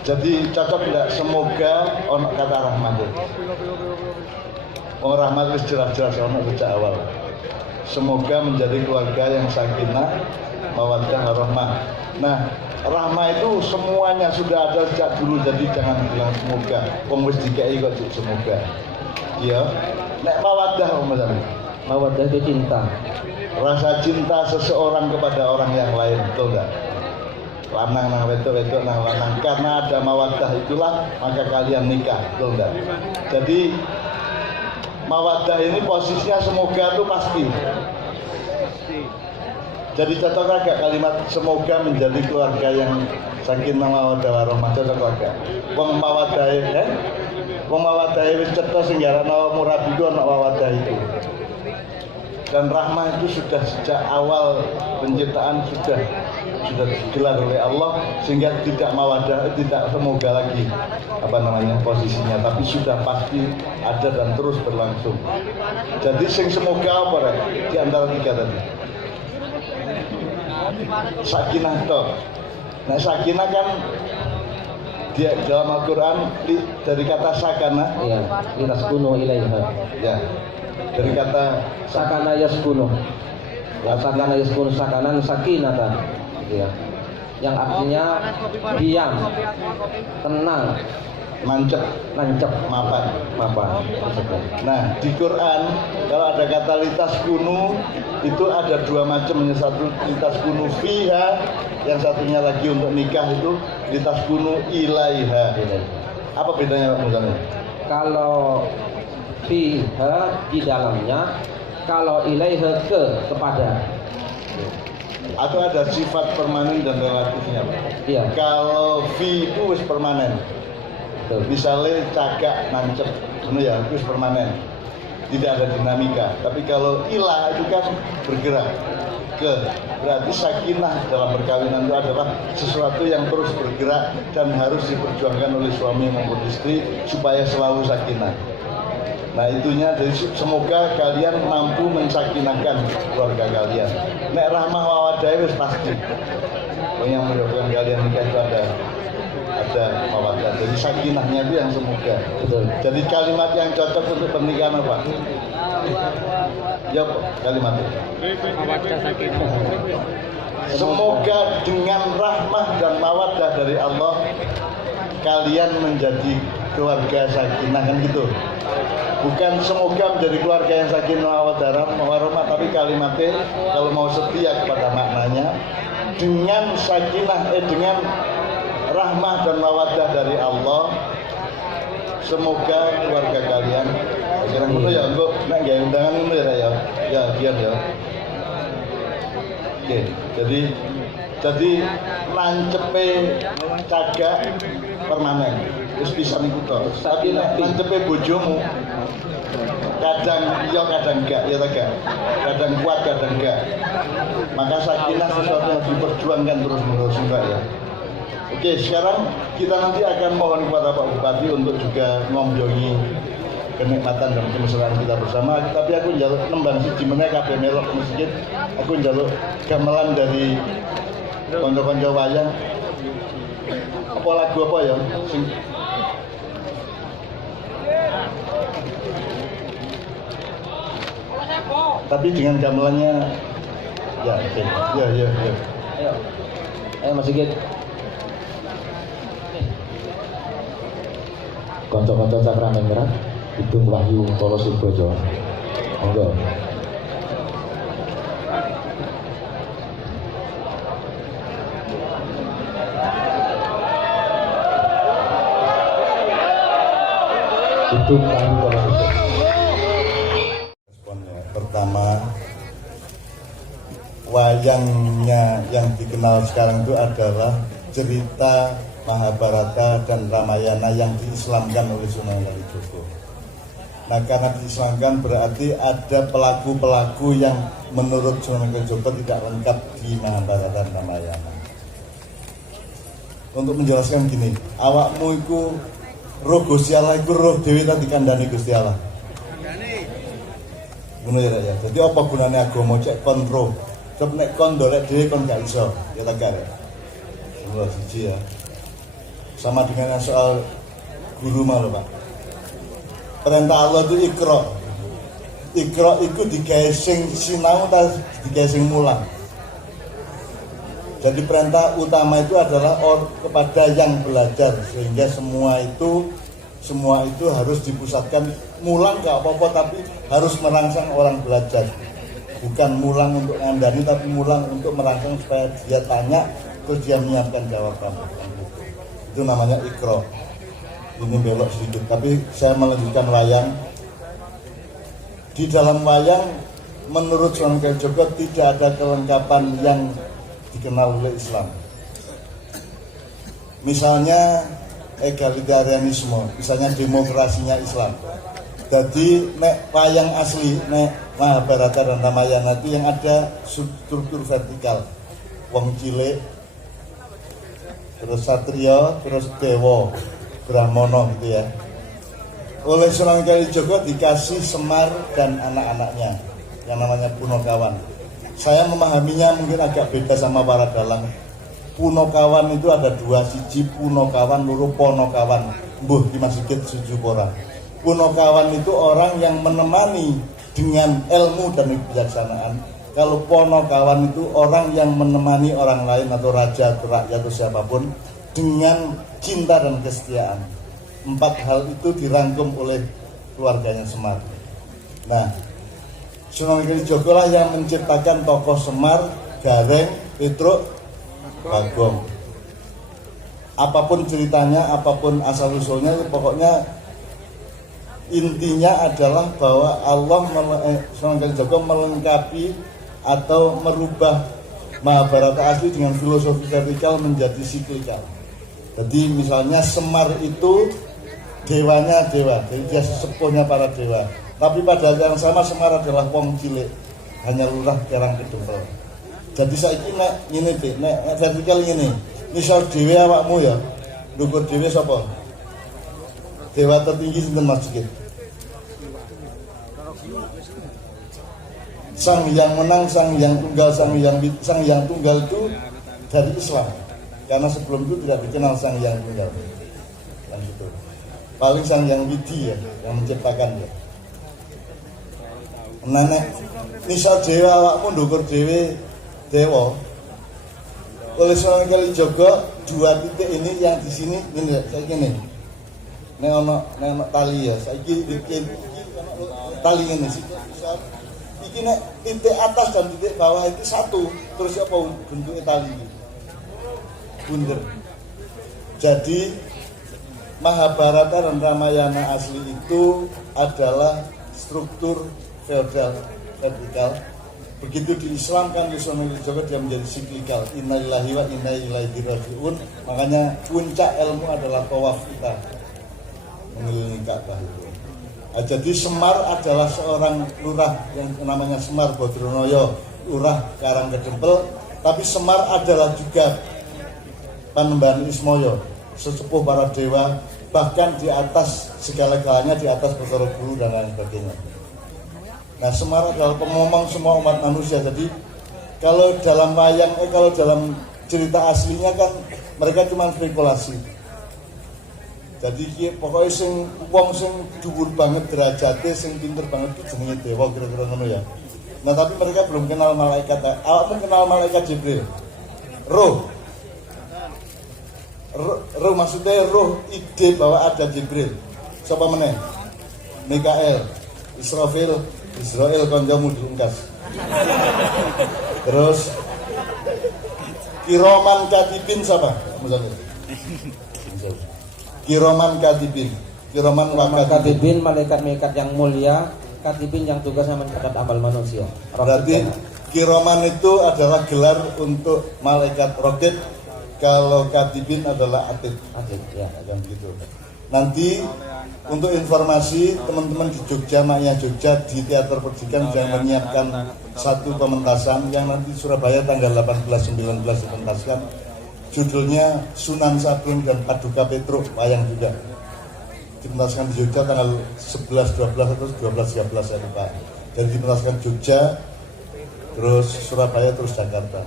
Jadi cocok tidak semoga ono kata rahmat itu. Rahmat itu jelas-jelas ono sejak awal. Semoga menjadi keluarga yang sakinah, mawaddah, warahmah. Nah, rahmah itu semuanya sudah ada sejak dulu, jadi jangan bilang semoga. Wong wis dikai kok semoga. Ya. Nek mawaddah misalnya. Mawaddah itu cinta. Rasa cinta seseorang kepada orang yang lain, betul enggak? Lanang nang wedok nang lanang, karena ada mawaddah itulah maka kalian nikah, betul enggak? Jadi mawaddah ini posisinya semoga itu pasti. Jadi cocok agak kalimat semoga menjadi keluarga yang sakinah mawaddah warahmah, cocok agak. Wong mawaddah Wong mawadahe wis cetha sing ngarakno murabi ku ana wawadah itu. Dan rahmah itu sudah sejak awal penciptaan sudah digelar oleh Allah, sehingga tidak mawadah, tidak semoga lagi posisinya, tapi sudah pasti ada dan terus berlangsung. Jadi sing semoga apa rek? Di antara tiga tadi. Sakinah toh. Nah sakinah kan dia dalam Al-Quran dari kata sakana. Iya, litaskunu ilaiha. Ya. Dari kata sakana yaskunu. Ya, sakana yaskunu sakanan sakinatan. Ya. Yang artinya diam, tenang, nancep, mapan. Nah, di Quran kalau ada kata litas kunu itu ada dua macam, yang satu litas kunu fiha, yang satunya lagi untuk nikah itu litas kunu ilaiha. Apa bedanya Pak Muzamil? Kalau fiha di dalamnya, kalau ilaiha kepada. Atau ada sifat permanen dan relatifnya Pak? Iya. Kalau fi itu wis permanen. Misalnya cagak nancep, itu ya itu permanen, tidak ada dinamika. Tapi kalau ilah itu kan bergerak berarti sakinah dalam perkawinan itu adalah sesuatu yang terus bergerak dan harus diperjuangkan oleh suami maupun istri supaya selalu sakinah. Nah itunya, jadi semoga kalian mampu mensakinahkan keluarga kalian. Nek rahmah wawadah wis pasti. Yang menyebabkan kalian nikah itu ada mawaddah. Jadi sakinahnya itu yang semoga. Betul. Jadi kalimat yang cocok untuk pernikahan apa? Ya kalimat itu. Mawaddah sakinah. Semoga dengan rahmah dan mawaddah dari Allah kalian menjadi keluarga sakinah, kan gitu. Bukan semoga menjadi keluarga yang sakinah warahmah, tapi kalimatnya kalau mau setia kepada maknanya dengan sakinah dengan rahmah dan mawaddah dari Allah, semoga keluarga kalian kira ngono ya, engko nek gawe undangan ngono ya. Ya, biar ya. Oke, jadi nancepe cagak permanen. Wis bisa niku to. Tapi nek nancepe bojomu kadang iya kadang enggak, ya enggak. Kadang kuat kadang enggak. Maka sakinah sesuatu yang diperjuangkan terus-menerus enggak ya. Oke, sekarang kita nanti akan mohon kepada Pak Bupati untuk juga ngombiongi kenikmatan dan kemesraan kita bersama. Tapi aku njaluk nembang siji meneh kabeh melok masjid. Aku njaluk gamelan dari kanca-kanca wayang. Apa lagu apa ya? Tapi dengan gamelannya ya, oke. Ya. Ayo Mas Sigit. Konco-konco Cakraning Merah, Hidung Wahyu Kolo Surbojo. Monggo. Hidung Wahyu Kolo Surbojo. Pertama, wayangnya yang dikenal sekarang itu adalah cerita Mahabharata dan Ramayana yang diislamkan oleh Sunan Kalijogo. Nah, karena diislamkan berarti ada pelaku-pelaku yang menurut Sunan Kalijogo tidak lengkap di Mahabharata dan Ramayana. Untuk menjelaskan gini, awakmu iku roh Gusti Allah iku roh dewi tadi kandhane Gusti Allah. Ngono ya. Jadi apa gunane agama cek kon roh. Sebab nek kon ndolek dhewe kon gak iso, ya ta gak. Nomor siji ya. Sama dengan soal guru malu Pak. Perintah Allah itu ikra. Ikra itu digawe sing sinau ta digawe sing mulang. Jadi perintah utama itu adalah kepada yang belajar, sehingga semua itu harus dipusatkan. Mulang gak apa-apa, tapi harus merangsang orang belajar. Bukan mulang untuk ngandani, tapi mulang untuk merangsang supaya dia tanya terus dia menyiapkan jawaban. Itu namanya ikra. Ini belok sedikit, tapi saya melanjutkan wayang. Di dalam wayang menurut Sunan Kalijogo tidak ada kelengkapan yang dikenal oleh Islam. Misalnya egalitarianisme, misalnya demokrasinya Islam. Jadi nek wayang asli, nek Mahabharata dan Ramayana itu yang ada struktur vertikal, wong cilik, terus satria, terus dewa, brahmana gitu ya. Oleh Sunan Kalijaga dikasih Semar dan anak-anaknya yang namanya Punokawan. Saya memahaminya mungkin agak beda sama para dalang. Punokawan itu ada dua, siji Punokawan, loro Ponokawan. Mbuh di Masjid Sujupora. Punokawan itu orang yang menemani dengan ilmu dan kebijaksanaan. Kalau Ponokawan itu orang yang menemani orang lain atau raja atau rakyat atau siapapun dengan cinta dan kesetiaan. 4 hal itu dirangkum oleh keluarganya Semar. Nah, Sunan Kalijaga lah yang menciptakan tokoh Semar, Gareng, Petruk, Bagong. Apapun ceritanya, apapun asal usulnya, pokoknya intinya adalah bahwa Allah Sunan Kalijaga melengkapi atau merubah Mahabharata asli dengan filosofi vertikal menjadi siklikal. Jadi misalnya Semar itu dewanya dewa, jadi dia sesepuhnya para dewa. Tapi pada yang sama Semar adalah wong cilik, hanya lurah Karang Kedempel. Jadi saya ini nek vertikal ini, misal dewa awakmu ya, ndukur dewa sapa? Dewa tertinggi sinten Mas Cikit? Sang yang menang, sang yang tunggal, sang yang tunggal itu dari Islam. Karena sebelum itu tidak dikenal sang yang tunggal. Kan gitu. Paling sang yang widi ya, yang menciptakan ya. Nenek misal dewa awakmu ndukur dewa. Oleh Sunan Kalijaga 2 titik ini yang di sini ini saiki ini. Nek ono tali ya, saiki iki tali ini sih. Iki nek titik atas dan titik bawah itu satu, terus apa bentuknya tali ini? Bunder. Jadi Mahabharata dan Ramayana asli itu adalah struktur feodal vertikal. Begitu di Islam kan di Sunan Kalijaga dia menjadi siklikal. Innalillahi wa inna ilaihi raji'un. Makanya puncak ilmu adalah tawaf kita mengelilingi Ka'bah itu. Nah, jadi Semar adalah seorang lurah yang namanya Semar Bodronoyo, lurah Karang Kedempel. Tapi Semar adalah juga Panembahan Ismoyo, sesepuh para dewa, bahkan di atas segala-galanya, di atas Bathara Guru dan lain sebagainya. Nah, Semar adalah pemomong semua umat manusia. Jadi kalau dalam wayang, kalau dalam cerita aslinya kan mereka cuma spekulasi. Jadi pokoknya sing wong sing dhuwur banget derajate, sing pinter banget itu jenenge dewa kira-kira ngono ya. Nah, tapi mereka belum kenal malaikat. Awakmu kenal malaikat Jibril? Roh maksudnya roh ide bahwa ada Jibril. Siapa meneh? Mikael, Israfil konjamu diungkas. Terus Kiroman Katibin siapa? Misalnya. Kiroman Katibin. Kiroman Katibin malaikat-malaikat yang mulia, Katibin yang tugasnya mencatat amal manusia. Berarti Kiroman itu adalah gelar untuk malaikat roket. Kalau Katibin adalah atid ya, yang begitu. Nanti untuk informasi teman-teman di Jogja, maknya Jogja di Teater Perdikan sedang menyiapkan satu pementasan yang nanti Surabaya tanggal 18-19 dipentaskan. Judulnya Sunan Sagung dan Paduka Petruk, wayang juga. Dipentaskan di Jogja tanggal 11-12 atau 12-13 saya lupa. Jadi dipentaskan Jogja, terus Surabaya, terus Jakarta.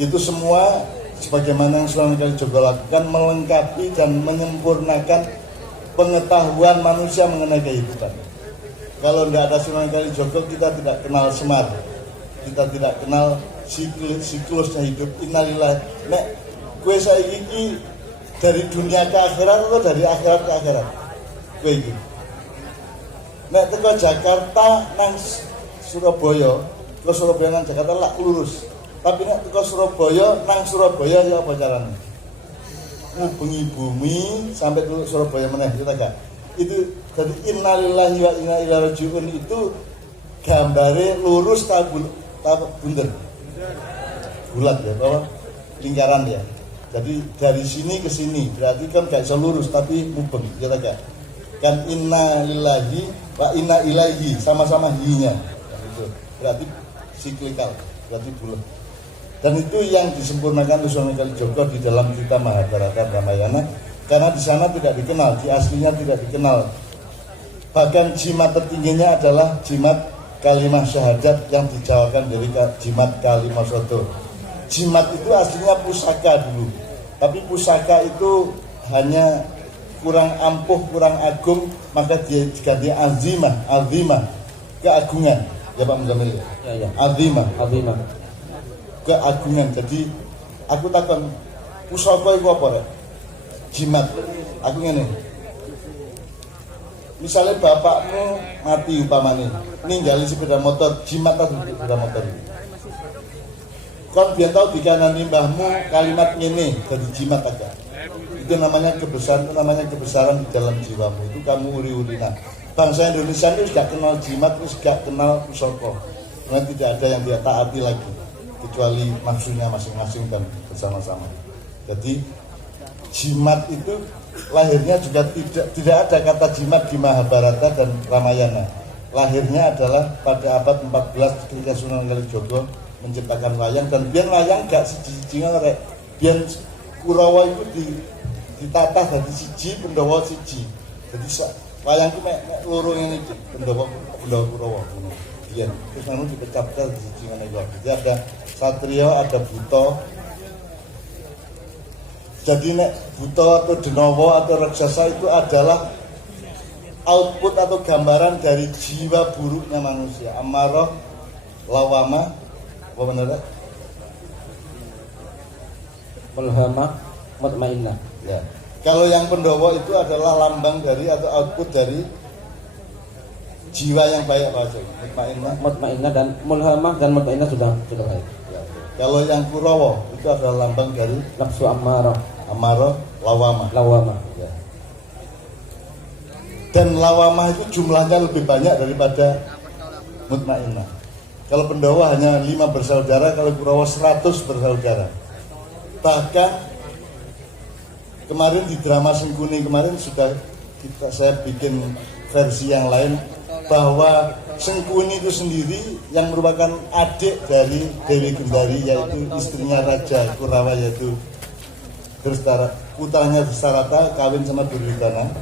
Itu semua sebagaimana yang Sunan Kalijaga lakukan melengkapi dan menyempurnakan pengetahuan manusia mengenai kehidupan. Kalau tidak ada Sunan Kalijaga kita tidak kenal Semar, kita tidak kenal siklusnya hidup. Innalillahi. Nek kowe saiki iki dari dunia ke akhirat atau dari akhirat ke akhirat? Kowe iki. Nek teko Jakarta nang Surabaya, ke Surabaya nang Jakarta lak lurus. Tapi nek teko Surabaya nang Surabaya ya apa carane? Bengi bumi sampai ke Surabaya meneh kita gak. Itu jadi innalillahi wa inna ilaihi raji'un itu gambare lurus ta bunder. Bulat ya, bahwa lingkaran ya. Jadi dari sini ke sini berarti kan gak bisa lurus tapi mubeng, kira gak? Kan inna lillahi wa inna ilaihi sama-sama hi-nya. Gitu. Berarti siklikal, berarti bulat. Dan itu yang disempurnakan Sunan Kalijaga di dalam cerita Mahabharata Ramayana, karena di sana tidak dikenal, di aslinya tidak dikenal. Bahkan jimat tertingginya adalah jimat kalimah syahadat yang dijauhkan dari jimat kalimah soto. Jimat itu aslinya pusaka dulu, tapi pusaka itu hanya kurang ampuh, kurang agung, maka dia diganti azimah, keagungan. Ya Pak Muzamil. Ya. Azimah, keagungan. Jadi aku takon pusaka itu apa rek? Jimat. Aku ngene. Misalnya bapakmu mati umpamane, ninggali sepeda motor, jimat atau sepeda motor. Kon biar tahu di kanan mbahmu kalimat ini jadi jimat aja. Itu namanya kebesaran di dalam jiwamu. Itu kamu uri-urina. Bangsa Indonesia ini sudah kenal jimat, sudah kenal pusaka. Karena tidak ada yang dia taati lagi kecuali maksudnya masing-masing dan bersama-sama. Jadi jimat itu lahirnya juga tidak ada kata jimat di Mahabharata dan Ramayana. Lahirnya adalah pada abad 14 ketika Sunan Kalijaga menciptakan wayang, dan biar wayang gak siji-siji ngerek. Biar Kurawa itu ditata dari siji Pandhawa siji. Jadi wayang itu mek loro ngene iki, Pandhawa Kurawa ngono. Biyen terus anu dipecapkan di siji ngene iki. Jadi ada Satria, ada Buta. Jadi nek Buta atau Denowo atau Raksasa itu adalah output atau gambaran dari jiwa buruknya manusia. Amarah, lawama, apa benar? Mulhamah, mutmainnah. Ya. Kalau yang Pandhawa itu adalah lambang dari atau output dari jiwa yang baik apa aja? Mutmainnah dan mulhamah dan mutmainnah sudah baik. Ya. Kalau yang Kurawa itu adalah lambang dari Nafsu ammarah, lawama. Ya. Dan lawama itu jumlahnya lebih banyak daripada mutmainnah. Kalau Pandhawa hanya 5 bersaudara, kalau Kurawa 100 bersaudara. Bahkan kemarin di drama Sengkuni kemarin sudah saya bikin versi yang lain, bahwa Sengkuni itu sendiri yang merupakan adik dari Dewi Gendari, yaitu istrinya Raja Kurawa, yaitu putranya Drestarata kawin sama Duryodhana,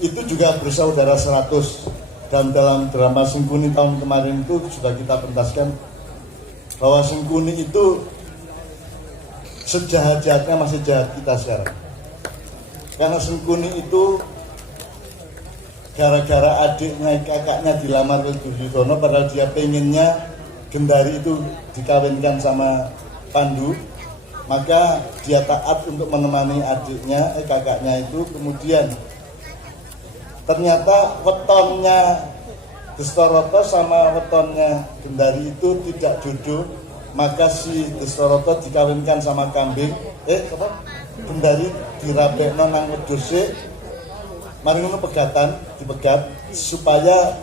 itu juga bersaudara 100. Dan dalam drama Sengkuni tahun kemarin itu sudah kita pentaskan bahwa Sengkuni itu sejahat-jahatnya masih jahat kita sekarang. Karena Sengkuni itu gara-gara adiknya, kakaknya dilamar oleh Duryodhana, padahal dia pengennya Gendari itu dikawinkan sama Pandu, maka dia taat untuk menemani adiknya, kakaknya itu. Kemudian ternyata wetonnya Drestarata sama wetonnya Gendari itu tidak jodoh, maka si Drestarata dikawinkan sama kambing. Gendari dirabekno nang wedhuse, mari ngono dipegat supaya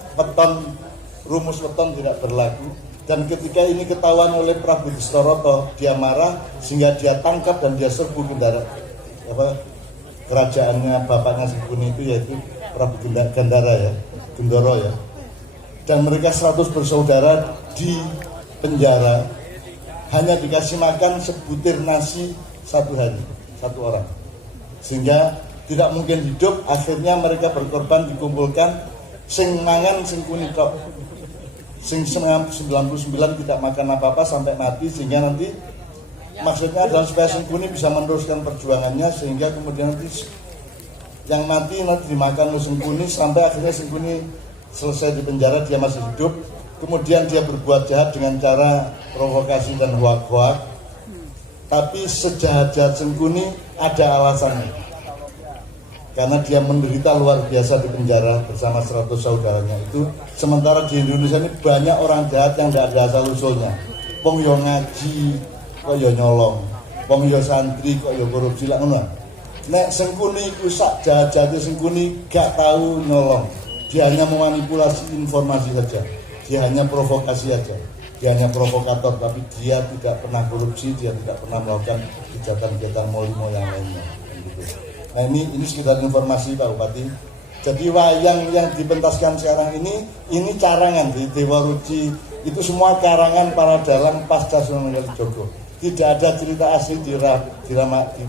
rumus weton tidak berlaku. Dan ketika ini ketahuan oleh Prabu Drestarata, dia marah sehingga dia tangkap dan dia serbu kerajaannya bapaknya Sengkuni itu, yaitu Prabu Gendara ya, Gendoro ya. Dan mereka 100 bersaudara di penjara, hanya dikasih makan sebutir nasi satu hari, satu orang, sehingga tidak mungkin hidup. Akhirnya mereka berkorban, dikumpulkan, sing mangan Sengkuni tok, sing 99 tidak makan apa-apa sampai mati, sehingga nanti maksudnya adalah supaya Sengkuni bisa meneruskan perjuangannya, sehingga kemudian nanti yang mati nanti dimakan oleh Sengkuni sampai akhirnya Sengkuni selesai di penjara, dia masih hidup. Kemudian dia berbuat jahat dengan cara provokasi dan hoak-hoak. Tapi sejahat-jahat Sengkuni ada alasannya, karena dia menderita luar biasa di penjara bersama 100 saudaranya itu. Sementara di Indonesia ini banyak orang jahat yang tidak ada asal usulnya. Wong yo ngaji kok yo nyolong, wong yo santri kok yo korupsi lah ngono. Nek Sengkuni iku sak jahat-jahate Sengkuni gak tahu nyolong. Dia hanya memanipulasi informasi saja. Dia hanya provokasi saja. dia hanya provokator, tapi dia tidak pernah korupsi, dia tidak pernah melakukan kegiatan-kegiatan molimo yang lainnya. Gitu. Nah ini sekedar informasi Pak Bupati. Jadi wayang yang dipentaskan sekarang ini carangan di Dewa Ruci, itu semua karangan para dalang pasca Sunan Kalijogo. Tidak ada cerita asli di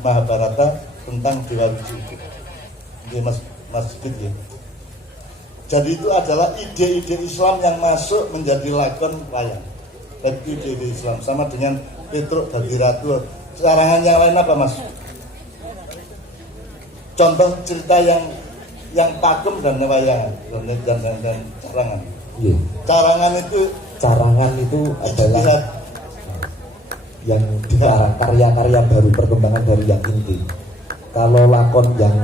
Mahabharata tentang Dewa Ruci itu. Ini Mas Sigit ya. Jadi itu adalah ide-ide Islam yang masuk menjadi lakon wayang. Itu ide Islam sama dengan Petruk Dadi Ratu. Carangan yang lain apa Mas? Contoh cerita yang pakem dan wayang dan carangan. Iya. Carangan itu adalah yang karya-karya baru, perkembangan dari yang inti. Kalau lakon yang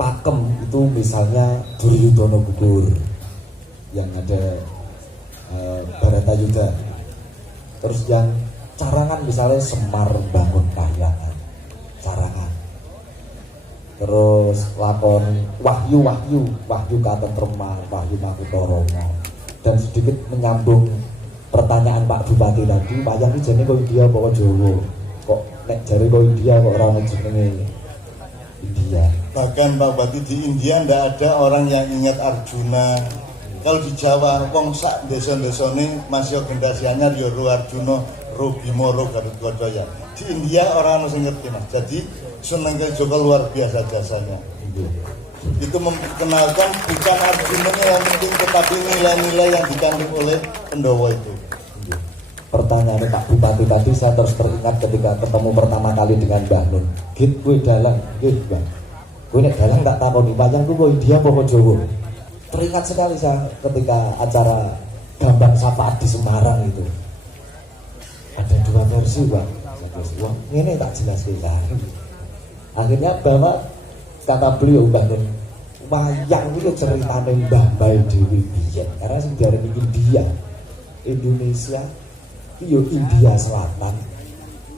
pakem itu misalnya Duryudono gugur, yang ada Baratayuda. Terus yang carangan misalnya Semar bangun kahyangan, carangan. Terus lakon Wahyu Katentreman, Wahyu Makutoromo. Dan sedikit menyambung pertanyaan Pak Bupati tadi, wayang iki jenenge kok India apa Jawa? Kok nek jare kok India kok ora ono jenenge India. Bahkan Pak Bupati di India ndak ada orang yang ingat Arjuna. Kalau di Jawa, wong sak desa-desane masih gendasiannya ya Ro Arjuna, Ro Bima, Ro Garuda. Di India orang harus ngerti Mas. Jadi Sunan Kalijogo luar biasa jasanya. Itu memperkenalkan bukan Arjunanya yang penting, tetapi nilai-nilai yang dikandung oleh Pendowo itu. Pertanyaan Pak Bupati tadi saya terus teringat ketika ketemu pertama kali dengan Mbah Nun. Git kowe dalang, nggih Mbah. Kowe nek dalang tak takoni wayang ku kok India apa Jawa? Teringat sekali saya ketika acara Gambang Sapaat di Semarang itu. Ada dua versi Bang. Wah, ini tak jelas kita. Akhirnya bahwa kata beliau Mbah Nun, wayang itu ceritanya Mbah Bae Dewi biyen. Karena sing diarani Indonesia itu India Selatan.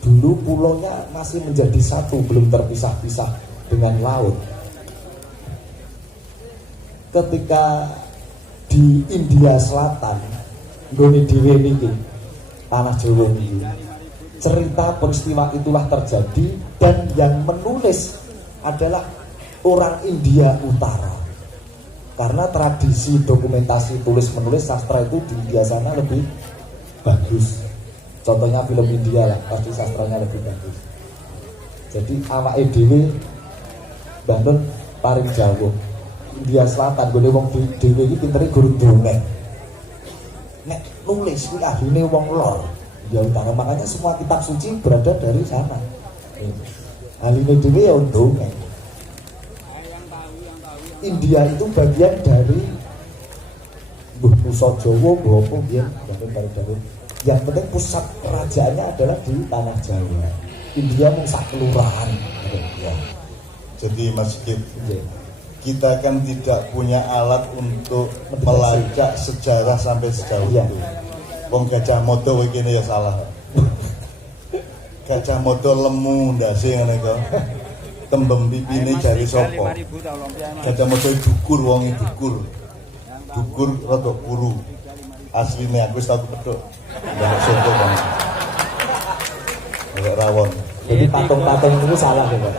Dulu pulaunya masih menjadi satu, belum terpisah-pisah dengan laut. Ketika di India Selatan, nggone dhewe niki, tanah Jawa niki, cerita peristiwa itulah terjadi dan yang menulis adalah orang India Utara. Karena tradisi dokumentasi tulis menulis sastra itu di India sana lebih bagus. Contohnya film India lah, pasti sastranya lebih bagus. Jadi awake dhewe Bandung paring Jawa. India Selatan gone wong dhewe iki pintere guru dongeng. Nek nulis kuwi ahline wong lor. Ya utara, makanya semua kitab suci berada dari sana. Ahline dhewe ya dongeng. India itu bagian dari Nusa Jawa, apa ya, dari yang penting pusat kerajaannya adalah di tanah Jawa. India mung sak kelurahan. Ya. Jadi Mas Sigit, kita kan tidak punya alat untuk melacak sejarah sampai sejauh itu. Wong Gajah Mada kene ya salah. Gajah Mada lemu ndase ngene kok. Tembem pipine jari sapa? Gajah Mada dukur, wonge dukur. Dukur rada kuru. Asline aku wis tau kepethuk. Ndak sopo bang. Agak rawon. Jadi patung-patung itu salah ya Pak.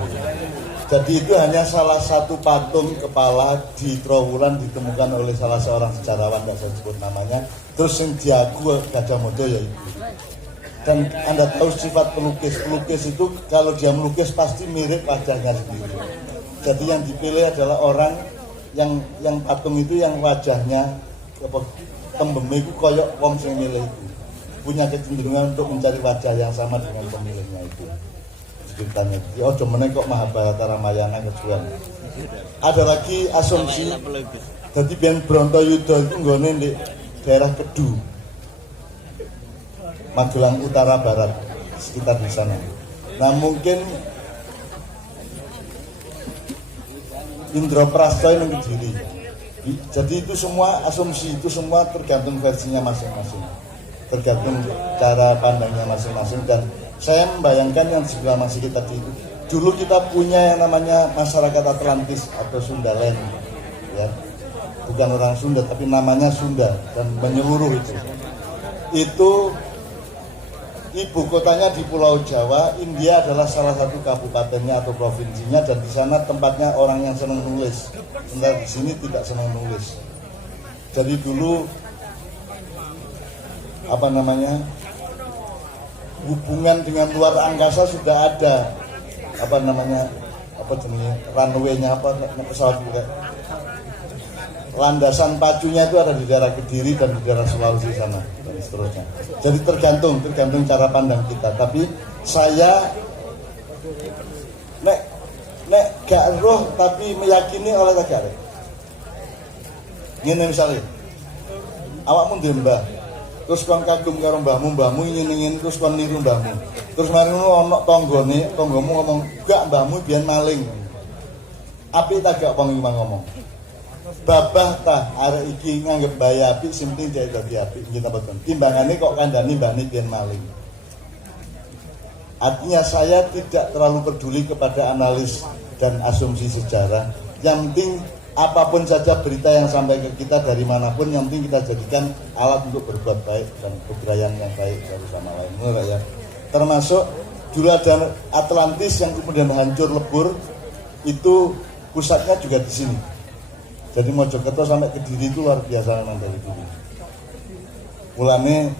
Jadi itu hanya salah satu patung kepala di Trowulan ditemukan oleh salah seorang sejarawan, tidak saya sebut namanya. Terus yang diaku Gajah Mada ya itu. Dan Anda tahu sifat pelukis itu kalau dia melukis pasti mirip wajahnya sendiri. Jadi yang dipilih adalah orang yang patung itu yang wajahnya tembeme itu koyok wong sing milih itu. Punya kecenderungan untuk mencari wajah yang sama dengan pemilihnya itu. Ceritanya, ya udah meneh kok Mahabharata Ramayana kejuan. Ada lagi asumsi, jadi biar Brontoyuda itu nggone di daerah Kedu, Magelang Utara Barat, sekitar di sana. Nah mungkin Indraprastha yang Kediri. Jadi itu semua asumsi, itu semua tergantung versinya masing-masing, tergantung cara pandangnya masing-masing. Dan saya membayangkan yang sebelah Mas Sigit tadi itu, dulu kita punya yang namanya masyarakat Atlantis atau Sundaland, ya, bukan orang Sunda tapi namanya Sunda dan menyeluruh itu. itu ibu kotanya di Pulau Jawa. India adalah salah satu kabupatennya atau provinsinya, dan di sana tempatnya orang yang senang nulis. Sementara di sini tidak senang nulis. Jadi dulu hubungan dengan luar angkasa sudah ada runway-nya pesawat juga. Landasan pacunya itu ada di daerah Kediri dan di daerah Sulawesi sana dan seterusnya. Jadi tergantung cara pandang kita. Tapi saya nek gak roh tapi meyakini oleh negara. Ngene misalnya, awakmu ndek mbah, terus kon kagum karo mbahmu ingin terus kon niru mbahmu. Terus mari ngono ana tanggamu ngomong, "Gak, mbahmu biyen maling." Apik ta gak wong iki ngomong? Babah tah arek iki nganggep bayi apik sing penting dia dadi apik nggih napa boten. Timbangane kok kandhani mbahne biyen maling. Artinya saya tidak terlalu peduli kepada analis dan asumsi sejarah. Yang penting apapun saja berita yang sampai ke kita dari manapun, yang penting kita jadikan alat untuk berbuat baik dan kebudayaan yang baik satu sama lain. Menurut ya. Termasuk dulu ada Atlantis yang kemudian hancur lebur, itu pusatnya juga di sini. Jadi Mojokerto sampai Kediri itu luar biasa memang dari dulu. Mulane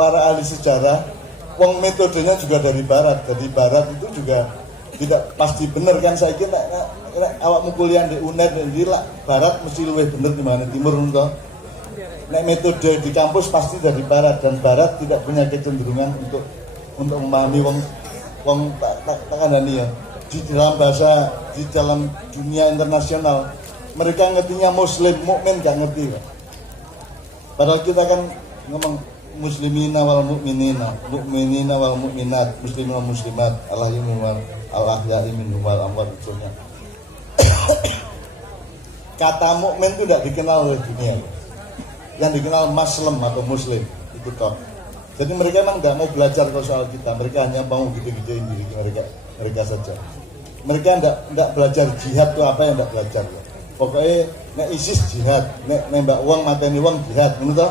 para ahli sejarah, wong metodenya juga dari barat. Jadi barat itu juga tidak pasti benar kan. Saya kira awakmu kuliah di UNED dan di barat mesti lebih benar di mana timur untuk. Nek metode di kampus pasti dari barat, dan barat tidak punya kecenderungan untuk memahami wong tak kandhani ya. Di dalam bahasa, di dalam dunia internasional mereka ngertinya muslim, mukmin gak ngerti kan? Padahal kita kan ngomong muslimina wal mu'minina, mu'minina wal mu'minat, muslimin wal muslimat, al-ahyimin wal al-ahya'imin wal amwat. Kata mukmin itu tidak dikenal oleh dunia. Yang dikenal muslim atau muslim itu top. Jadi mereka memang nggak mau belajar soal kita, mereka hanya mau gitu-gituin diri mereka saja. Mereka nggak belajar jihad itu apa yang nggak belajar. Pokoknya nek ISIS jihad, nek nembak uang mateni uang jihad, menurut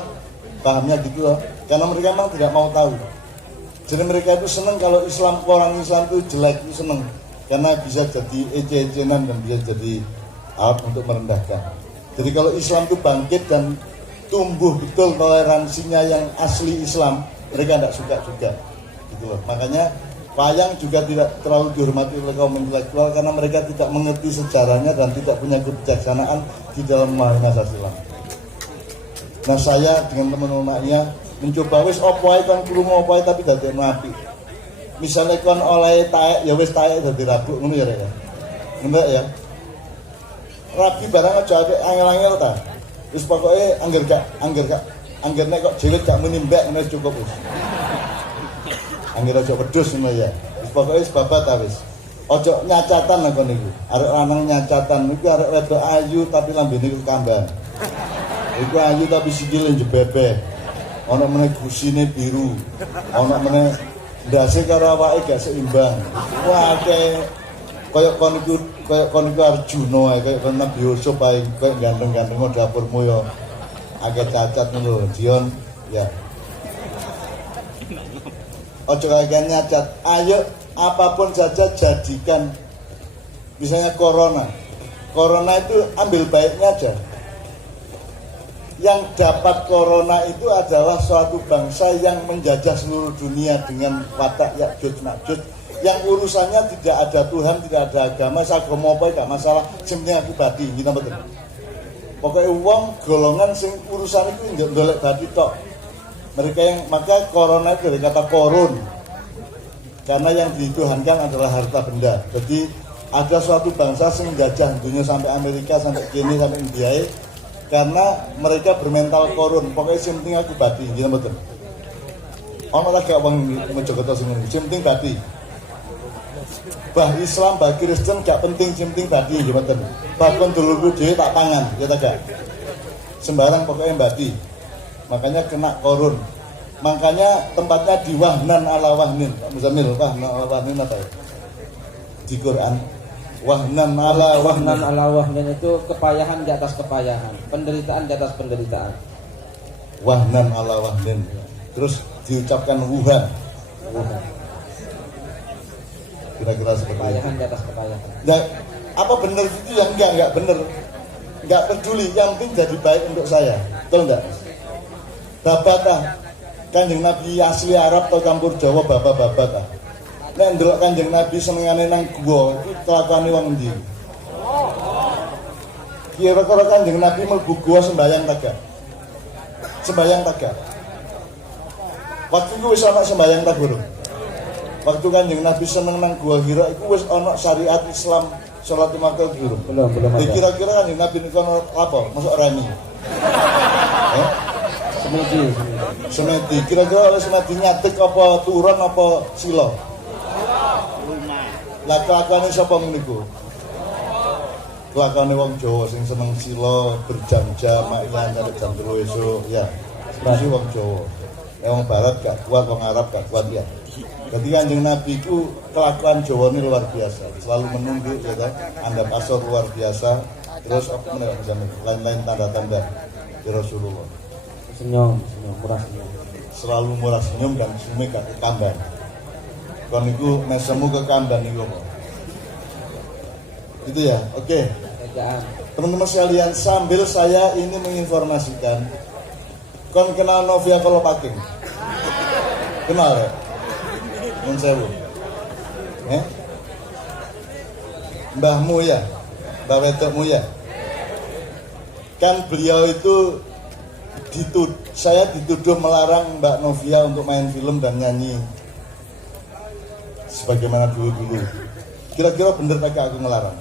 pahamnya gitu loh. Karena mereka memang tidak mau tahu. Jadi mereka itu senang kalau orang Islam itu jelek, itu senang karena bisa jadi ece-ecenan dan bisa jadi alat untuk merendahkan. Jadi kalau Islam itu bangkit dan tumbuh betul toleransinya yang asli Islam, mereka tidak suka juga gitu loh. Makanya wayang juga tidak terlalu dihormati oleh kaum intelektual karena mereka tidak mengerti sejarahnya dan tidak punya kebijaksanaan di dalam memahami asal Islam. Nah saya dengan teman-temannya mencoba wis opo ae kan krungu opo ae tapi dadi apik. Misalnya kon oleh taek ya wis taek dadi rabuk ngono ya rek ya. Ngono ya. Rabi barang aja angel-angel ta. Wis pokoke angger nek kok jilid gak muni mbek ngene cukup wis. Angger aja wedhus ngono ya. Wis pokoke wis babat ta wis. Aja nyacatan aku niku. Arek lanang nyacatan niku arek wedok ayu tapi lambene kekamban. Iku ayu tapi sikile jebebeh. Ana meneh gusine biru. Ana meneh ndase karo awake gak seimbang. Wah kaya kon iku Arjuna kaya kon Nabi Yusuf ae kaya ganteng-ganteng dapurmu ya akeh cacat ngono Dion ya. Ojo kaya nyacat. Ayo apapun saja jadikan misalnya corona itu ambil baiknya aja. Yang dapat corona itu adalah suatu bangsa yang menjajah seluruh dunia dengan watak Ya'juj Ma'juj, yang urusannya tidak ada Tuhan, tidak ada agama, agama apa gak masalah, sebenarnya aku badi, gitu betul. Pokoknya uang golongan sing urusan itu ndolek badi tok. Mereka yang maka corona itu dari kata korun, karena yang dituhankan adalah harta benda. Jadi ada suatu bangsa sing menjajah dunia sampai Amerika, sampai Kenya, sampai India. Karena mereka bermental korun, pokoknya yang penting aku bati, gitu betul. Ono lagi abang Mojokerto sing penting bati. Bah Islam, bah Kristen gak penting, yang penting bati, gitu betul. Bahkan dulurku dhewe tak pangan, ya tak gak. Sembarang pokoknya bati. Makanya kena korun. Makanya tempatnya di Wahnan ala Wahnin. Pak Muzamil, Wahnan ala Wahnin apa ya? Di Quran. Wahnan ala Wahnan wahnan. ala wahnan itu kepayahan di atas kepayahan, penderitaan di atas penderitaan. Wahnan ala wahnin. Terus diucapkan wuhan. Kira-kira seperti itu. Kepayahan di atas kepayahan. Nah, apa benar itu yang enggak benar. Enggak peduli, yang penting jadi baik untuk saya. Betul enggak? Babata Kanjeng Nabi asli Arab atau campur Jawa babata. Nek ndelok Kanjeng Nabi senengane nang guwa, iku kelakuane wong ndi? Kira-kira Kanjeng Nabi mlebu guwa sembayang tagak. Sembayang tagak. Waktu itu wis ana sembayang ta durung? Waktu Kanjeng Nabi seneng nang Gua Hira iku wis ana syariat Islam salat lima waktu durung? Belum ada. Kira-kira Kanjeng Nabi niku ana apa? Masuk remi. Semedi. Kira-kira oleh semedi nyatek apa turun apa sila? Lah kelakuane sapa niku? Kelakuane wong Jawa sing seneng sila berjam-jam mak ilang sampai jam 3 esuk ya. Iki wong Jawa. Wong barat gak kuat, wong Arab gak kuat ya. Jadi Kanjeng Nabi itu kelakuan Jawa ini luar biasa, selalu menunggu ya kan, anda kasar luar biasa, terus apa lain-lain tanda-tanda di Rasulullah. Senyum, murah senyum. Selalu murah senyum dan senyumnya gak kekamban. Kon itu mesemu kekamban itu kok. Itu ya, oke. Teman-teman sekalian, sambil saya ini menginformasikan, kon kenal Novia Kolopaking? Kenal ya? Mun sewu. Mbahmu ya? Mbah wedokmu ya? Kan beliau itu saya dituduh melarang Mbak Novia untuk main film dan nyanyi sebagaimana dulu-dulu. Kira-kira bener tak aku ngelarang?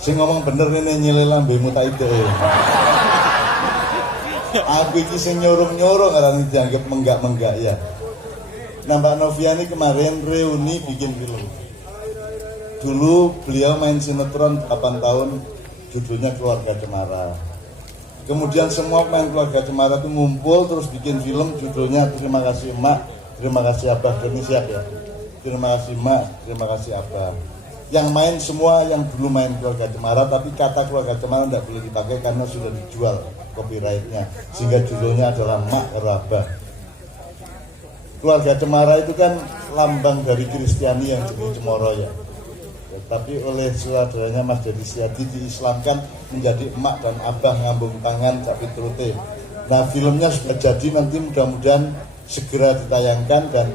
Sing ngomong bener ini nyilih lambemu tak ide. Aku iki sing nyorong-nyorong karena dianggap menggak-menggak ya. Nah Mbak Novia ini kemarin reuni bikin film. Dulu beliau main sinetron 8 tahun, judulnya Keluarga Cemara. Kemudian semua main Keluarga Cemara itu ngumpul terus bikin film judulnya Terima Kasih Emak, Terima Kasih Abah. Ini siap ya? Terima kasih Emak, Terima Kasih Abah. Yang main semua yang dulu main Keluarga Cemara, tapi kata Keluarga Cemara tidak boleh dipakai karena sudah dijual copyrightnya, sehingga judulnya adalah Mak Abah. Keluarga Cemara itu kan lambang dari Kristiani yang jenis Cemoro ya. Tapi oleh saudaranya Mas Dedi Setiadi diislamkan menjadi emak dan abah ngambung tangan tapi terute. Nah filmnya sudah jadi, nanti mudah-mudahan segera ditayangkan dan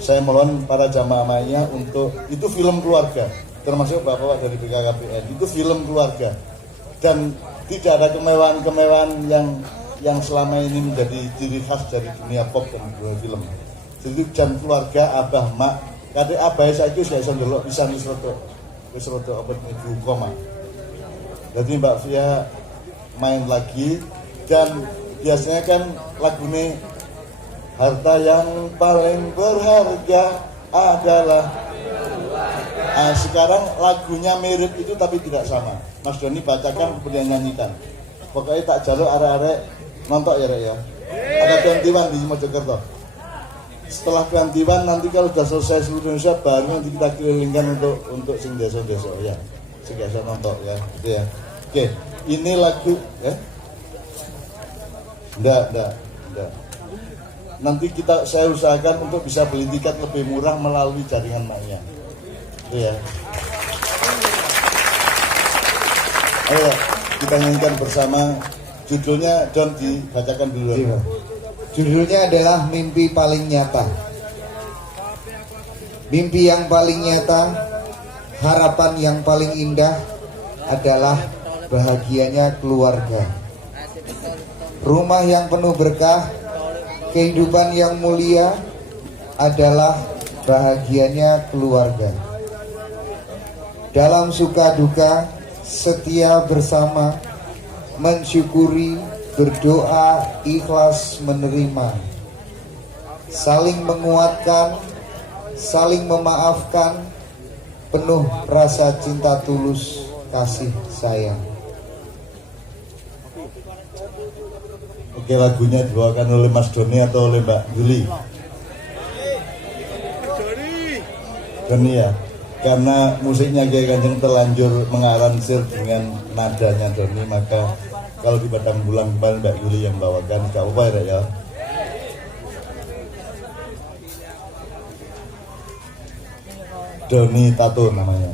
saya mohon para jamaah mainnya untuk itu film keluarga, termasuk bapak-bapak dari BKKBN, itu film keluarga dan tidak ada kemewahan-kemewahan yang selama ini menjadi ciri khas dari dunia pop dan dunia film. Jadi jam keluarga abah mak, kadek abah saya itu saya ndelok bisa wis rada apa ibu koma. Jadi Mbak Fia main lagi dan biasanya kan lagunya harta yang paling berharga adalah sekarang lagunya mirip itu tapi tidak sama. Mas Doni bacakan kemudian nyanyikan. Pokoknya tak jaluk arek-arek nonton ya Rek ya. Ada gantiwan di Mojokerto. Setelah gantiwan nanti kalau sudah selesai seluruh Indonesia baru nanti kita kelilingkan untuk sing desa-desa ya. Sing desa nonton ya, gitu ya. Oke, ini lagu ya. Enggak. Nanti saya usahakan untuk bisa beli tiket lebih murah melalui jaringan maknya. Itu ya. Ayo kita nyanyikan bersama. Judulnya Don dibacakan dulu. Iya. Judulnya adalah Mimpi Paling Nyata. Mimpi yang paling nyata, harapan yang paling indah adalah bahagianya keluarga. Rumah yang penuh berkah, kehidupan yang mulia adalah bahagianya keluarga. Dalam suka duka, setia bersama, mensyukuri, berdoa, ikhlas menerima, saling menguatkan, saling memaafkan, penuh rasa cinta tulus, kasih sayang. Oke, lagunya dibawakan oleh Mas Doni atau oleh Mbak Juli? Doni ya, karena musiknya Kiai Kanjeng terlanjur mengaransir dengan nadanya Doni, maka kalau di Padang Bulan kemarin Mbak Yuli yang bawakan, gak apa-apa ya. Doni Tato namanya.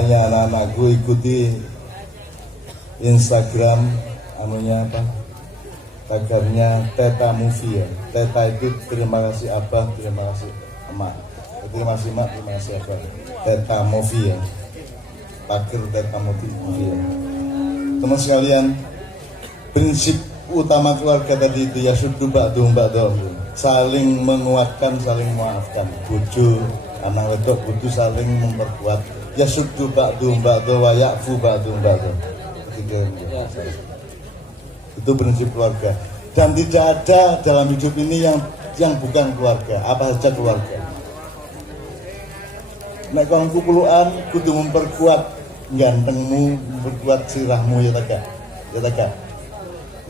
Anak-anakku ikuti Instagram anunya apa, tagarnya Teta Movie ya. Teta itu terima kasih abah, terima kasih emak, terima kasih emak, terima kasih abah. Teta Movie ya, tagar Teta Movie ya. Teman sekalian, prinsip utama keluarga tadi itu ya sudu ba'dum ba'dum, saling menguatkan, saling memaafkan. Bojo anak wedok kudu saling memperkuat. Ya sudu ba'dum ba'dum wa ya'fu ba'dum ba'dum. Itu prinsip keluarga. Dan tidak ada dalam hidup ini yang bukan keluarga. Apa saja keluarga. nek kon kupulukan kudu memperkuat gantengmu, memperkuat sirahmu ya tak gak.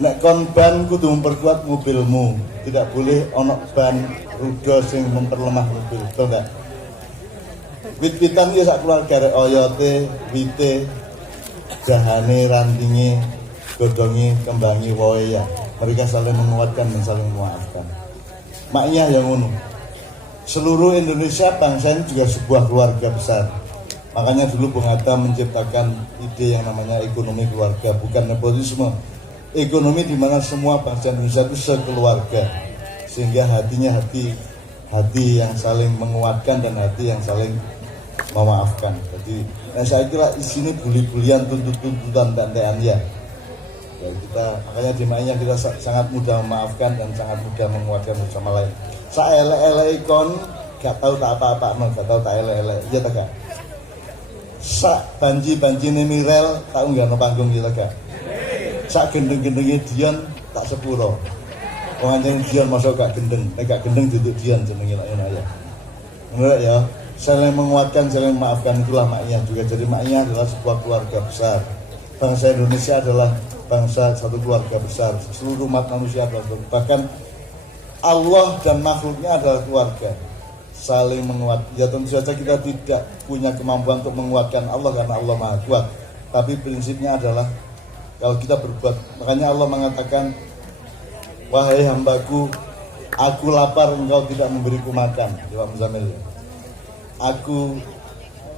Nek kon ban kudu memperkuat mobilmu, tidak boleh ono ban rudo sing memperlemah mobil, betul enggak? Wit-witan ya sak keluarga oyote, wite, jahane, rantinge, godongi, kembangi, woe ya. Mereka saling menguatkan dan saling memaafkan. Maknya yang ngono. Seluruh Indonesia bangsa ini juga sebuah keluarga besar. Makanya dulu Bung Hatta menciptakan ide yang namanya ekonomi keluarga, bukan nepotisme. Ekonomi di mana semua bangsa Indonesia itu sekeluarga, sehingga hatinya hati yang saling menguatkan dan hati yang saling memaafkan. Jadi, saya kira di sini buli-bulian, tuntutan dan ya. Kita makanya di Maknya kita sangat mudah memaafkan dan sangat mudah menguatkan bersama lain. Saelek-elek ikon gak tahu tak apa-apa, gak tahu tak elek-elek, iya tak gak? Sak banji-banjine Mirel tak unggah no panggung iya tak gak? Sak gendeng-gendengnya Dion tak sepuro. Wong anjing Dion masuk gak gendeng, gak gendeng duduk Dion jenenge lak ya. Menurut ya, saling menguatkan, saling memaafkan itulah Maknya juga. Jadi Maknya adalah sebuah keluarga besar. Bangsa Indonesia adalah bangsa satu keluarga besar. Seluruh umat manusia adalah bahkan Allah dan makhluknya adalah keluarga. Saling menguat. Ya tentu saja kita tidak punya kemampuan untuk menguatkan Allah karena Allah Maha Kuat. Tapi prinsipnya adalah kalau kita berbuat, makanya Allah mengatakan, wahai hambaku, aku lapar engkau tidak memberiku makan. Pak Muzamil. Aku